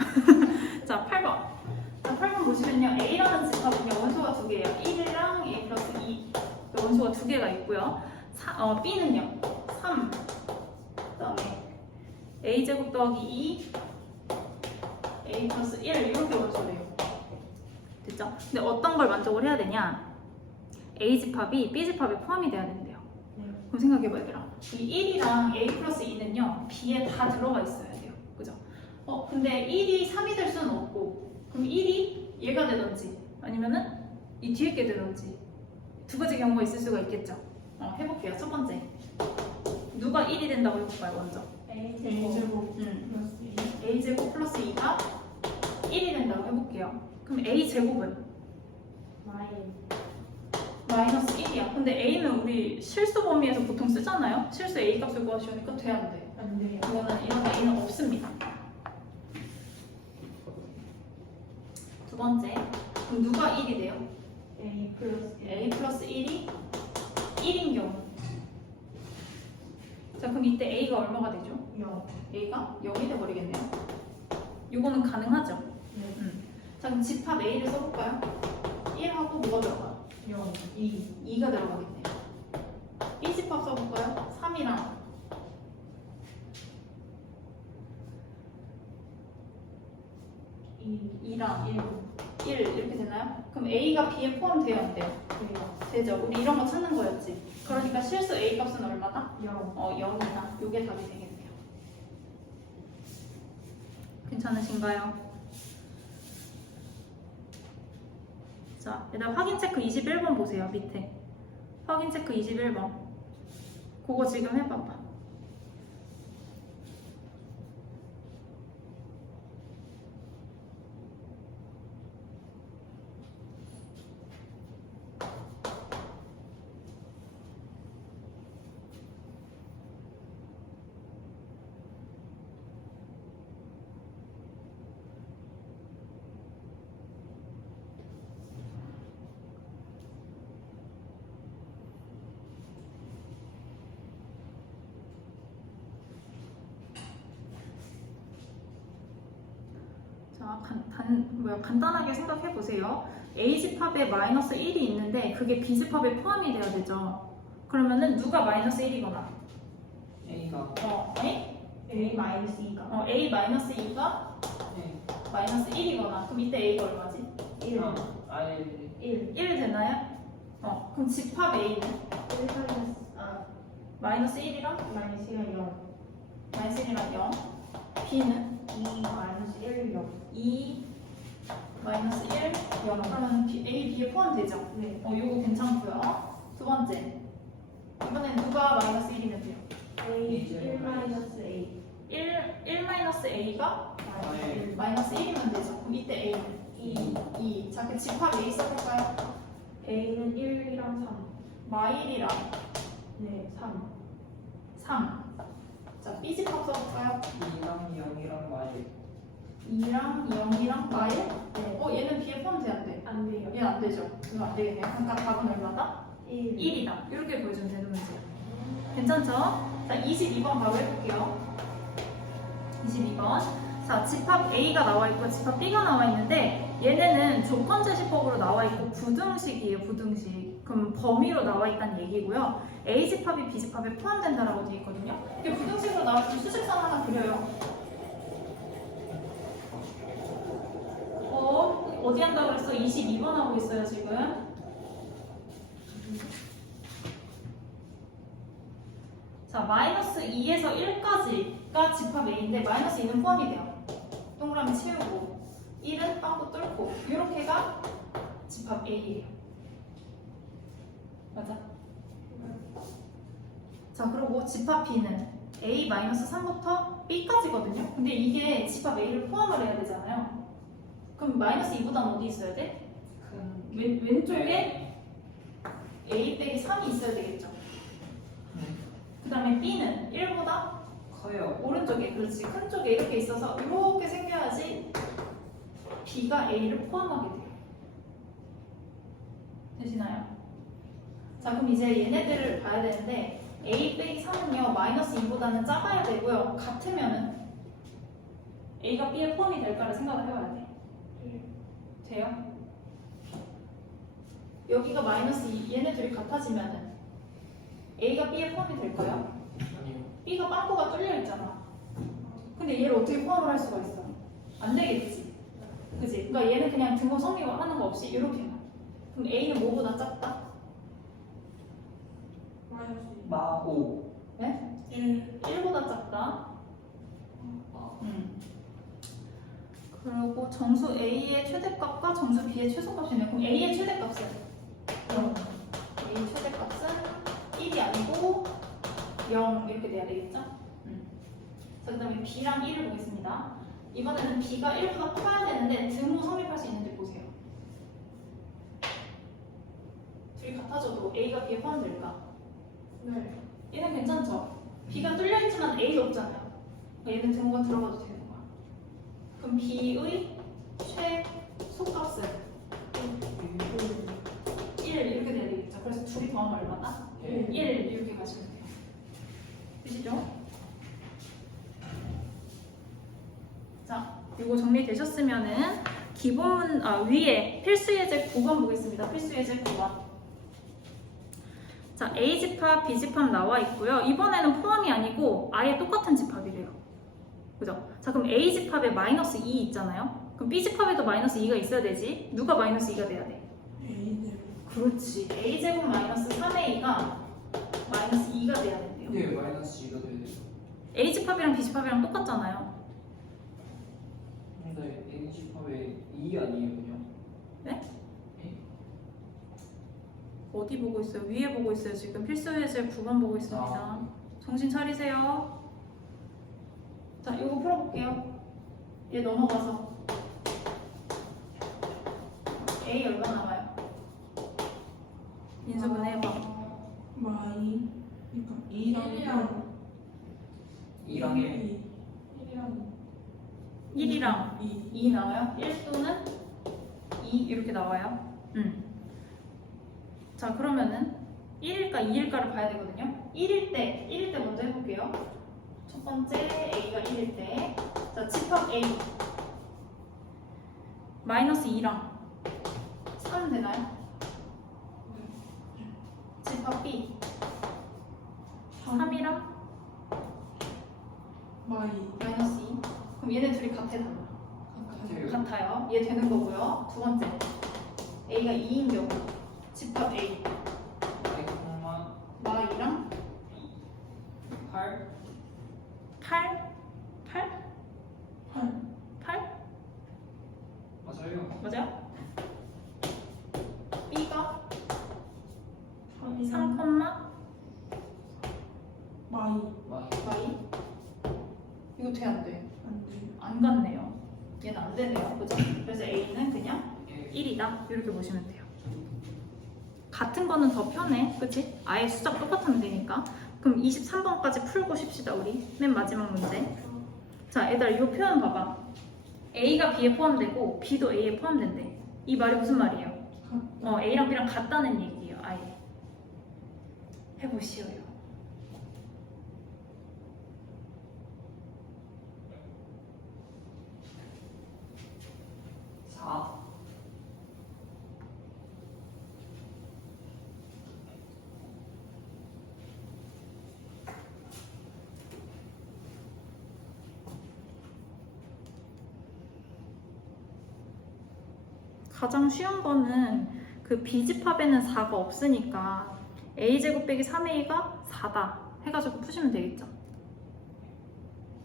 자, 8번. 자, 8번 보시면요. A라는 집합은요, 원소가 두 개예요. 1이랑 A 플러스 2. 원소가 두 개가 있고요. B는요, 3. 그 다음에 A제곱 더하기 2, A 플러스 1. 이렇게 원소래요. 됐죠? 근데 어떤 걸 만족을 해야 되냐? A 집합이 B 집합에 포함이 돼야 된대요. 그럼 생각해봐, 얘들아. 이 1이랑 A 플러스 2는요, B에 다 들어가 있어야 돼요. 그죠? 근데 1이 3이 될 수는 없고, 그럼 1이 얘가 되든지, 아니면은 이 뒤에 게 되든지, 두 가지 경우가 있을 수가 있겠죠? 해볼게요. 첫 번째. 누가 1이 된다고 해볼까요, 먼저? A제곱 플러스 2. A제곱 플러스 2가 1이 된다고 해볼게요. 그럼 A제곱은? 마이너스 1이야. 근데 A는 우리 실수 범위에서 보통 쓰잖아요? 실수 A 값을 구하시니까 돼, 안 돼? 안 돼요. 이런 A는 없습니다. 두 번째. 그럼 누가 1이 돼요? A 플러스 A 플러스 1이 1인 경우. 자, 그럼 이때 A가 얼마가 되죠? 0. A가 0이 돼버리겠네요. 요거는 가능하죠? 네. 자, 그럼 집합 A를 써볼까요? 1하고 뭐가 들어가요? 0. 2. 2가 들어가겠네요. B 집합 써볼까요? 3이랑 2랑 1 이렇게 되나요? 그럼 A가 B에 포함돼요, 안 돼요? 돼요. 되죠. 우리 이런 거 찾는 거였지. 그러니까 실수 A 값은 얼마다? 0. 0이다. 요게 답이 되겠네요. 괜찮으신가요? 자, 일단 확인 체크 21번 보세요. 밑에 확인 체크 21번. 그거 지금 해봐봐. 자, 간단하게 생각해 보세요. A 집합에 마이너스 1이 있는데 그게 B 집합에 포함이 돼야 되죠. 그러면은 누가 마이너스 1이거나 A가 A 마이너스 2가 A 마이너스 2가 네. 마이너스 1이거나 그럼 이때 A가 얼마지? 1 아예 1 되나요? 그럼 집합 A는 1 마이너스 마이너스 1이랑 마이너스 1은 0 마이너스 1이랑 0 B는 2 마이너스 1 0 2 마이너스 1 0 그러면 A, B에 포함되죠? 네 요거 괜찮고요. 두 번째 이번엔 누가 마이너스 1이면 돼요? A 1 마이너스 A 1 마이너스 A가 마이너스 1 마이너스 1이면 되죠. 그럼 이때 A는 2 자, 그 집합 A 써볼까요? A는 1이랑 3 마일이랑 네 3 3 자, B 집합 써볼까요? 2랑 0이랑 마일 2랑 0이랑 마일 네 얘는 B에 포함돼 안 돼? 안 돼요 얘는 안 되죠. 이거 안 되겠네요. 그러니까 답은 얼마다? 1 1이다. 이렇게 보여주면 되는 문제예요. 괜찮죠? 자, 22번 바로 해볼게요. 22번. 자, 집합 A가 나와 있고 집합 B가 나와 있는데 얘네는 조건 제시법으로 나와 있고 부등식이에요. 부등식. 그럼 범위로 나와 있다는 얘기고요. A 집합이 B 집합에 포함된다라고 되어 있거든요. 이게 부등식으로 나올 때 수직선 하나 그려요. 어디 한다고 그랬어? 22번 하고 있어요, 지금. 자, 마이너스 2에서 1까지가 집합 A인데 마이너스 2는 포함이 돼요. 동그라미 채우고 1은 빵꾸 뚫고 이렇게가 집합 A예요. 맞아? 자, 그리고 집합 B는 A-3부터 B까지거든요. 근데 이게 집합 A를 포함을 해야 되잖아요. 그럼 마이너스 2보다는 어디 있어야 돼? 큰 왼쪽에 A 빼기 3이 있어야 되겠죠. 그 다음에 B는 1보다 커요. 오른쪽에, 그렇지, 큰 쪽에 이렇게 있어서 이렇게 생겨야지 B가 A를 포함하게 돼요. 되시나요? 자, 그럼 이제 얘네들을 봐야 되는데 A 빼기 3은요 마이너스 2보다는 작아야 되고요. 같으면은 A가 B에 포함이 될까를 생각을 해봐야 돼. 돼요? 여기가 마이너스 2, 얘네 둘이 같아지면은 A가 B에 포함이 될까요? 아니요. B가 빵꾸가 뚫려 있잖아. 근데 얘를 어떻게 포함을 할 수가 있어? 안 되겠지. 그지? 그러니까 얘는 그냥 등호 성립하는 거 없이 이렇게만. 그럼 A는 뭐보다 작다? 마이너스 마오. 네? 1 1보다 작다. 아, 그리고 정수 A의 최대값과 정수 B의 최소값이네요. 그럼 A의 최대값은? 0. A의 최대값은 1이 아니고 0 이렇게 돼야 되겠죠? 자, 그 다음에 B랑 1을 보겠습니다. 이번에는 B가 1보다 커야 되는데 등호 성립할 수 있는지 보세요. 둘이 같아져도 A가 B에 포함될까? 네 얘는 괜찮죠? B가 뚫려있지만 A가 없잖아요. 그러니까 얘는 등호가 들어가도 되는 거야. 그럼 B의 최소값은 1 이렇게 돼야 되겠죠? 그래서 둘이 더하면 얼마다? 예. 1 이렇게 가시면 돼요. 되시죠? 자, 이거 정리되셨으면은 기본 위에 필수 예제 9번 보겠습니다. 필수 예제 9번. 자, A 집합, B 집합 나와 있고요. 이번에는 포함이 아니고 아예 똑같은 집합이래요. 그죠? 자, 그럼 A 집합에 마이너스 2 있잖아요. 그럼 B 집합에도 마이너스 2가 있어야 되지. 누가 마이너스 2가 돼야 돼? A는 그렇지. A제곱 마이너스 3A가 마이너스 2가 돼야 된대요. 네, 마이너스 2가 돼야 돼요. A 집합이랑 B 집합이랑 똑같잖아요. 근데 A 집합에 2 아니에요, 그냥? 네? 어디 보고 있어요? 위에 보고 있어요. 지금 필수 예제 9번 보고 있습니다. 정신 차리세요. 자, 이거 풀어볼게요. 얘 넘어가서 A 얼마 나와요? 인수분 해봐. 마이 그러니까 2랑 2랑 1. 1이랑 1이랑 2 2 나와요? 1 또는 2 이렇게 나와요. 자, 그러면은 1일까 2일까를 봐야 되거든요. 1일 때 먼저 해볼게요. 첫 번째 A가 1일 때. 자, 집합 A 마이너스 2랑 3 되나요? 집합 B 3이랑 Y. 마이너스 2. 그럼 얘네 둘이 같아 달라? 같아요. 같아요. 얘 되는 거고요. 두 번째. A가 2인 경우. 집합 A. Y랑 8 8? 8? 8. 8? 맞아요. 맞아요? B가 3, 3, Y. Y? 이거 돼, 안 돼? 안 돼. 안 같네요. 얘는 안 되네요. 그죠? 그래서 A는 그냥 1이다. 이렇게 보시면 돼요. 같은 거는 더 편해. 그치? 아예 숫자가 똑같으면 되니까. 그럼 23번까지 풀고 쉽시다, 우리. 맨 마지막 문제. 자, 얘들아, 이 표현 봐봐. A가 B에 포함되고 B도 A에 포함된대. 이 말이 무슨 말이에요? A랑 B랑 같다는 얘기예요, 아예. 해보시오요. 가장 쉬운 거는 그 B집합에는 4가 없으니까 A제곱 빼기 3A가 4다 해가지고 푸시면 되겠죠?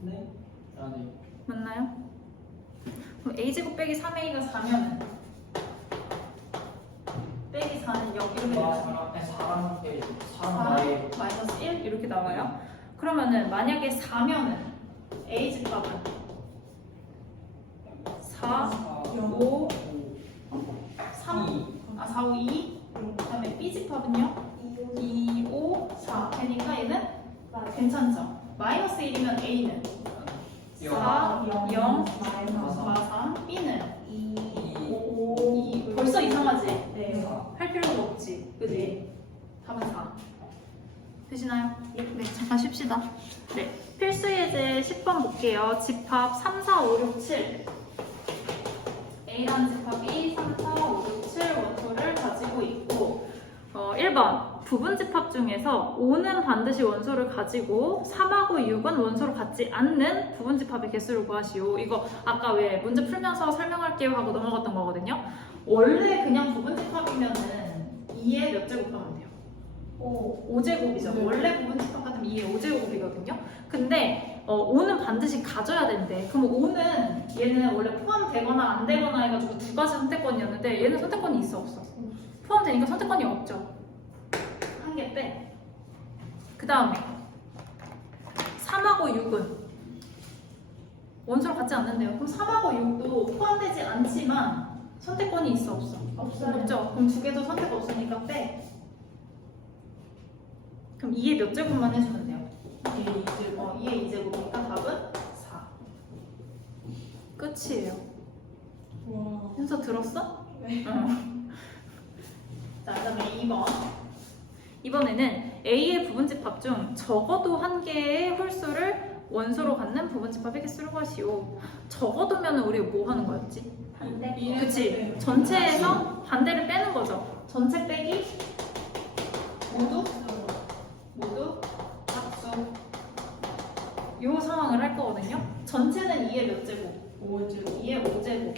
네? 아니. 맞나요? 그럼 A제곱 빼기 3A가 4면 빼기 4는 0 이렇게 되죠? 사람 빼 4 사람 나의 마이너스 1 이렇게 나와요. 그러면은 만약에 4면은 A집합은 4, 5, 3, 4, 5, 2 그 다음에 B집합은요? 2, 5, 4 되니까 얘는 괜찮죠? 마이너스 1이면 A는 4, 0, 마이너스 3 B는 2 벌써 이상하지? 네. 할 필요가 없지 그지? 답은 4 되시나요? 네 잠깐 쉽시다. 네 필수 예제 10번 볼게요. 집합 3, 4, 5, 6, 7 A라는 집합이 3, 4, 5, 6, 7 원소를 가지고 있고 1번 부분 집합 중에서 5는 반드시 원소를 가지고 3하고 6은 원소를 갖지 않는 부분 집합의 개수를 구하시오. 이거 아까 왜 문제 풀면서 설명할게요 하고 넘어갔던 거거든요. 원래 그냥 부분 집합이면은 2에 몇 제곱 하면 돼요? 5제곱이죠. 네. 원래 부분 집합 같으면 2에 5제곱이거든요. 근데 5는 반드시 가져야 된대. 그럼 5는 얘는 원래 포함되거나 안 되거나 해가지고 두 가지 선택권이었는데 얘는 선택권이 있어 없어? 포함되니까 선택권이 없죠. 한 개 빼. 그 다음에 3하고 6은 원소를 갖지 않는데요. 그럼 3하고 6도 포함되지 않지만 선택권이 있어 없어? 없죠. 그럼 두 개도 선택 없으니까 빼. 그럼 2의 몇 제곱만 해주면 돼요? 2의 2제곱. 2의 2제곱이니까 답은 4. 끝이에요. 와. 순서 들었어? 네. 자, 그다음에 2번. 이번에는 A의 부분집합 중 적어도 한 개의 홀수를 원소로 갖는 부분집합의 개수를 구하시오. 적어도면 우리 뭐 하는 거였지? 반대. 그치? 전체에서 반대를 빼는 거죠. 전체 빼기 모두 짝수. 요 상황을 할 거거든요. 전체는 2의 몇 제곱? 5제곱. 2의 5제곱.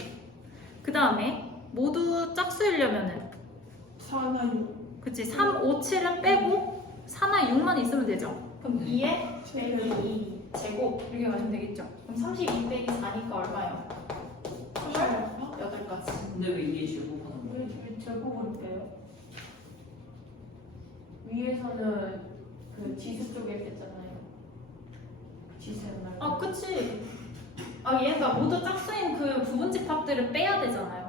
그 다음에 모두 짝수이려면은 4나 6. 그치 3, 5, 7은 빼고 4나 6만 있으면 되죠. 그럼 2에 빼기 2 제곱 이렇게 가시면 되겠죠. 그럼 32 빼기 4니까 얼마예요? 8가지. 근데 왜 이게 제곱하는 거예요? 왜 제곱으로 빼요? 위에서는 그 지수 쪽에 뺐잖아요. 지수는 말. 아 그치. 아 얘가 모두 짝수인 그 부분집합들을 빼야 되잖아요.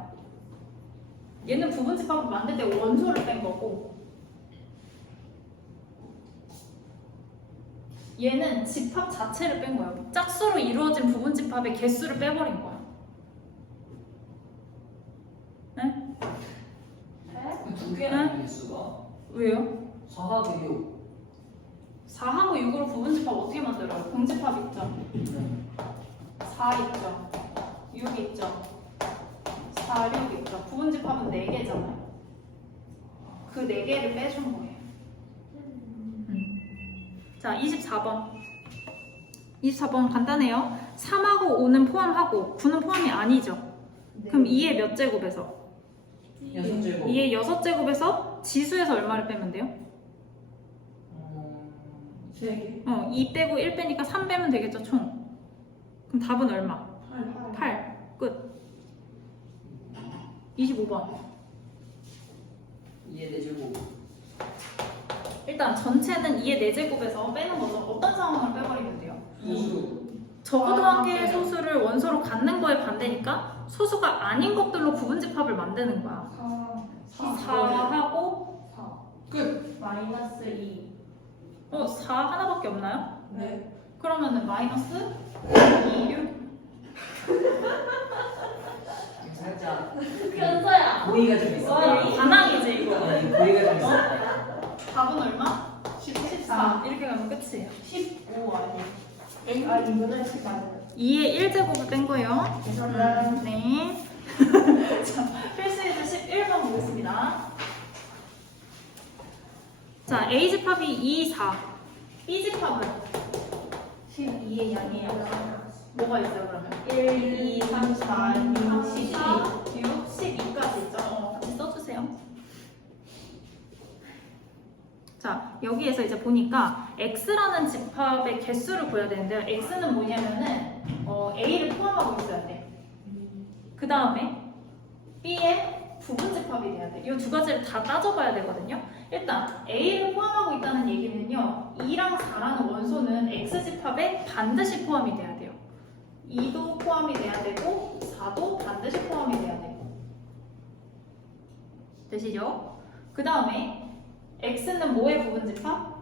얘는 부분집합을 만들 때 원소를 뺀 거고 얘는 집합 자체를 뺀 거예요. 짝수로 이루어진 부분집합의 개수를 빼버린 거야. 네? 두 개나 개수가 왜요? 4하고 6. 4하고 6으로 부분집합 어떻게 만들어요? 공집합 있죠? 4 있죠? 6 있죠? 4, 6 있죠? 부분집합은 4개잖아요. 그 4개를 빼준 거예요. 자, 24번. 24번 간단해요. 3하고 5는 포함하고 9는 포함이 아니죠. 그럼 2의 몇 제곱에서? 6제곱. 2의 6제곱에서 지수에서 얼마를 빼면 돼요? 3개. 2 빼고 1 빼니까 3 빼면 되겠죠, 총. 그럼 답은 얼마? 8. 끝. 25번. 2의 4제곱. 일단 전체는 2의 4제곱에서 빼는 거죠. 어떤 상황을 빼버리면 돼요? 소수. 적어도 한 개의 소수를 원소로 갖는 거에 반대니까 소수가 아닌 것들로 부분집합을 만드는 거야. 4하고 끝. 마이너스 2. 4 하나밖에 없나요? 네. 그러면은 마이너스 2 이렇게. 살짝 현서야. 고의가 좀 있어. 반항이지 이거. 고의가 좀 있어. 답은 얼마? 14. 이렇게 가면 끝이에요. 15 아니야. 아, 이거는 10맞아요. 2의 1제곱을 뺀 거예요. 죄송합니다. 네. 자, 필수에서 11번 보겠습니다. 자, A 집합이 2, 4. B 집합은 12의 양이에요. 뭐가 있어요, 그러면? 1, 2, 3, 4, 6, 12. 6, 12까지 있죠? 같이 써주세요. 자, 여기에서 이제 보니까 X라는 집합의 개수를 구해야 되는데요. X는 뭐냐면은 A를 포함하고 있어야 돼. 그 다음에 B의 부분집합이 돼야 돼. 이 두 가지를 다 따져봐야 되거든요. 일단 A를 포함하고 있다는 얘기는요. 2랑 4라는 원소는 X집합에 반드시 포함이 돼야 돼요. 2도 포함이 돼야 되고 4도 반드시 포함이 돼야 되고. 되시죠? 그 다음에 X는 뭐의 부분집합?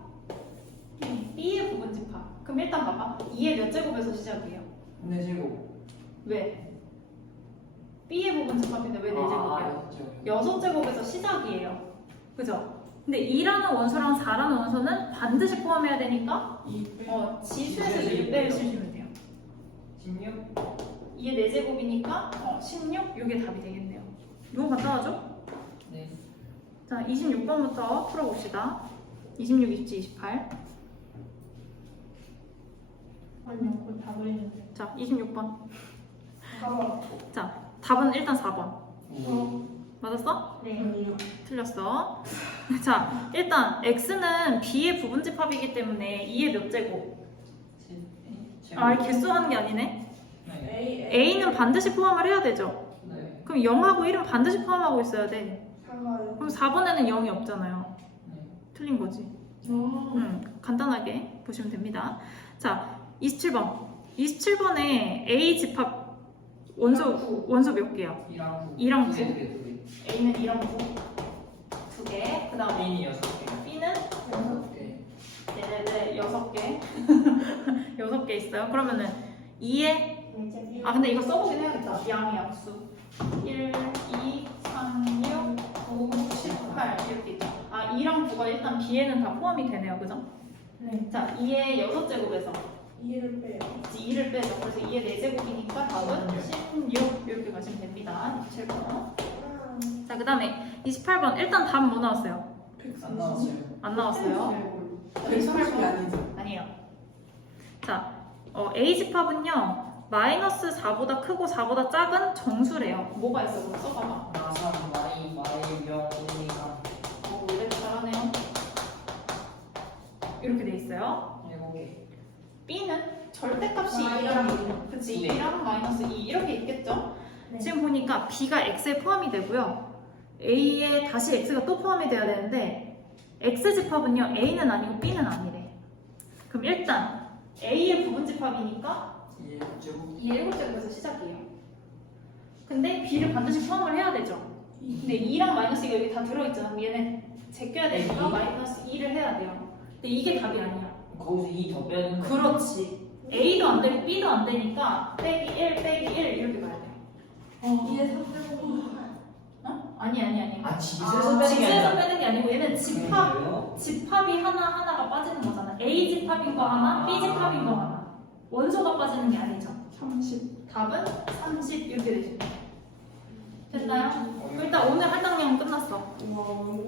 B의 부분집합. 그럼 일단 봐봐. 2의 몇 제곱에서 시작이에요? 4제곱. 왜? B의 부분집합인데 왜 4제곱이에요? 6제곱에서 시작이에요. 그죠? 근데 2라는 원소랑 4라는 원소는 반드시 포함해야 되니까 지수에서 1 빼주시면 돼요. 16. 2의 4제곱이니까 16? 이게 답이 되겠네요. 이거 간단하죠? 네. 자, 26번부터 풀어봅시다. 26, 27, 28. 아니요, 그걸 다 버리는데. 자, 26번. 4번. 자, 답은 일단 4번. 오. 맞았어? 네. 아니요. 틀렸어. 자, 일단 X는 B의 부분집합이기 때문에 2의 몇 제곱? 아, 개수하는 게 아니네. 네. A는 반드시 포함을 해야 되죠. 네. 그럼 0하고 1은 반드시 포함하고 있어야 돼. 4번. 그럼 4번에는 0이 없잖아요. 네. 틀린 거지. 간단하게 보시면 됩니다. 자, 27번. 27번에 A 집합 원소 몇 개야? 2랑 9. 2랑 9. 2개. A는 2랑 9. 2개. 그 다음에 B는 6개. B는 6개. 네네네 6개. 6개 있어요. 그러면은 2에 네, 근데 이거 써보긴 해야겠다. 양의 약수 1, 2, 3, 6, 9, 18 이렇게 있죠. 2랑 9가 일단 B에는 다 포함이 되네요. 그죠? 네. 자, 2의 6제곱에서 2를 빼요. 2를 빼죠. 그래서 2의 4제곱이니까 답은 16 이렇게 가시면 됩니다. 27번. 자, 그 다음에 28번. 일단 답 뭐 나왔어요? 안 나왔어요. 안 나왔어요. 130이 아니죠. 아니에요. 자, A 집합은요. 마이너스 4보다 크고 4보다 작은 정수래요. 뭐가 있어? 그럼 써봐봐. 나삼 마이 명 오니까 이래도 잘하네요. 이렇게 돼 있어요. 7개. B는 절대값이 아, 2랑 2. 그치? 네. 2랑 마이너스 2 이렇게 있겠죠? 네. 지금 보니까 B가 X에 포함이 되고요. A에 다시 X가 또 포함이 돼야 되는데 X 집합은요. A는 아니고 B는 아니래. 그럼 일단 A의 부분집합이니까 7제곱. 2의 7제곱에서 시작이에요. 근데 B를 반드시 포함을 해야 되죠. 근데 2랑 마이너스 2가 여기 다 들어있잖아. 얘는 제껴야 되니까 이. 마이너스 2를 해야 돼요. 근데 이게 답이 아니야. 거기서 2 더 빼는 거. 그렇지. A도 안 되고 B도 안 되니까 빼기 1 빼기 1 이렇게 가야 돼요. 2의 3제곱. 아니. 아, 지수에서 빼는 게 집에서 아니라. 빼는 게 아니고 얘는 집합이 하나가 빠지는 거잖아. A 집합인 거 하나, B 집합인 거 하나. 원소가 빠지는 게 아니죠. 30. 답은 30 이렇게 되죠. 됐나요? 일단 오늘 할당량은 끝났어. 와,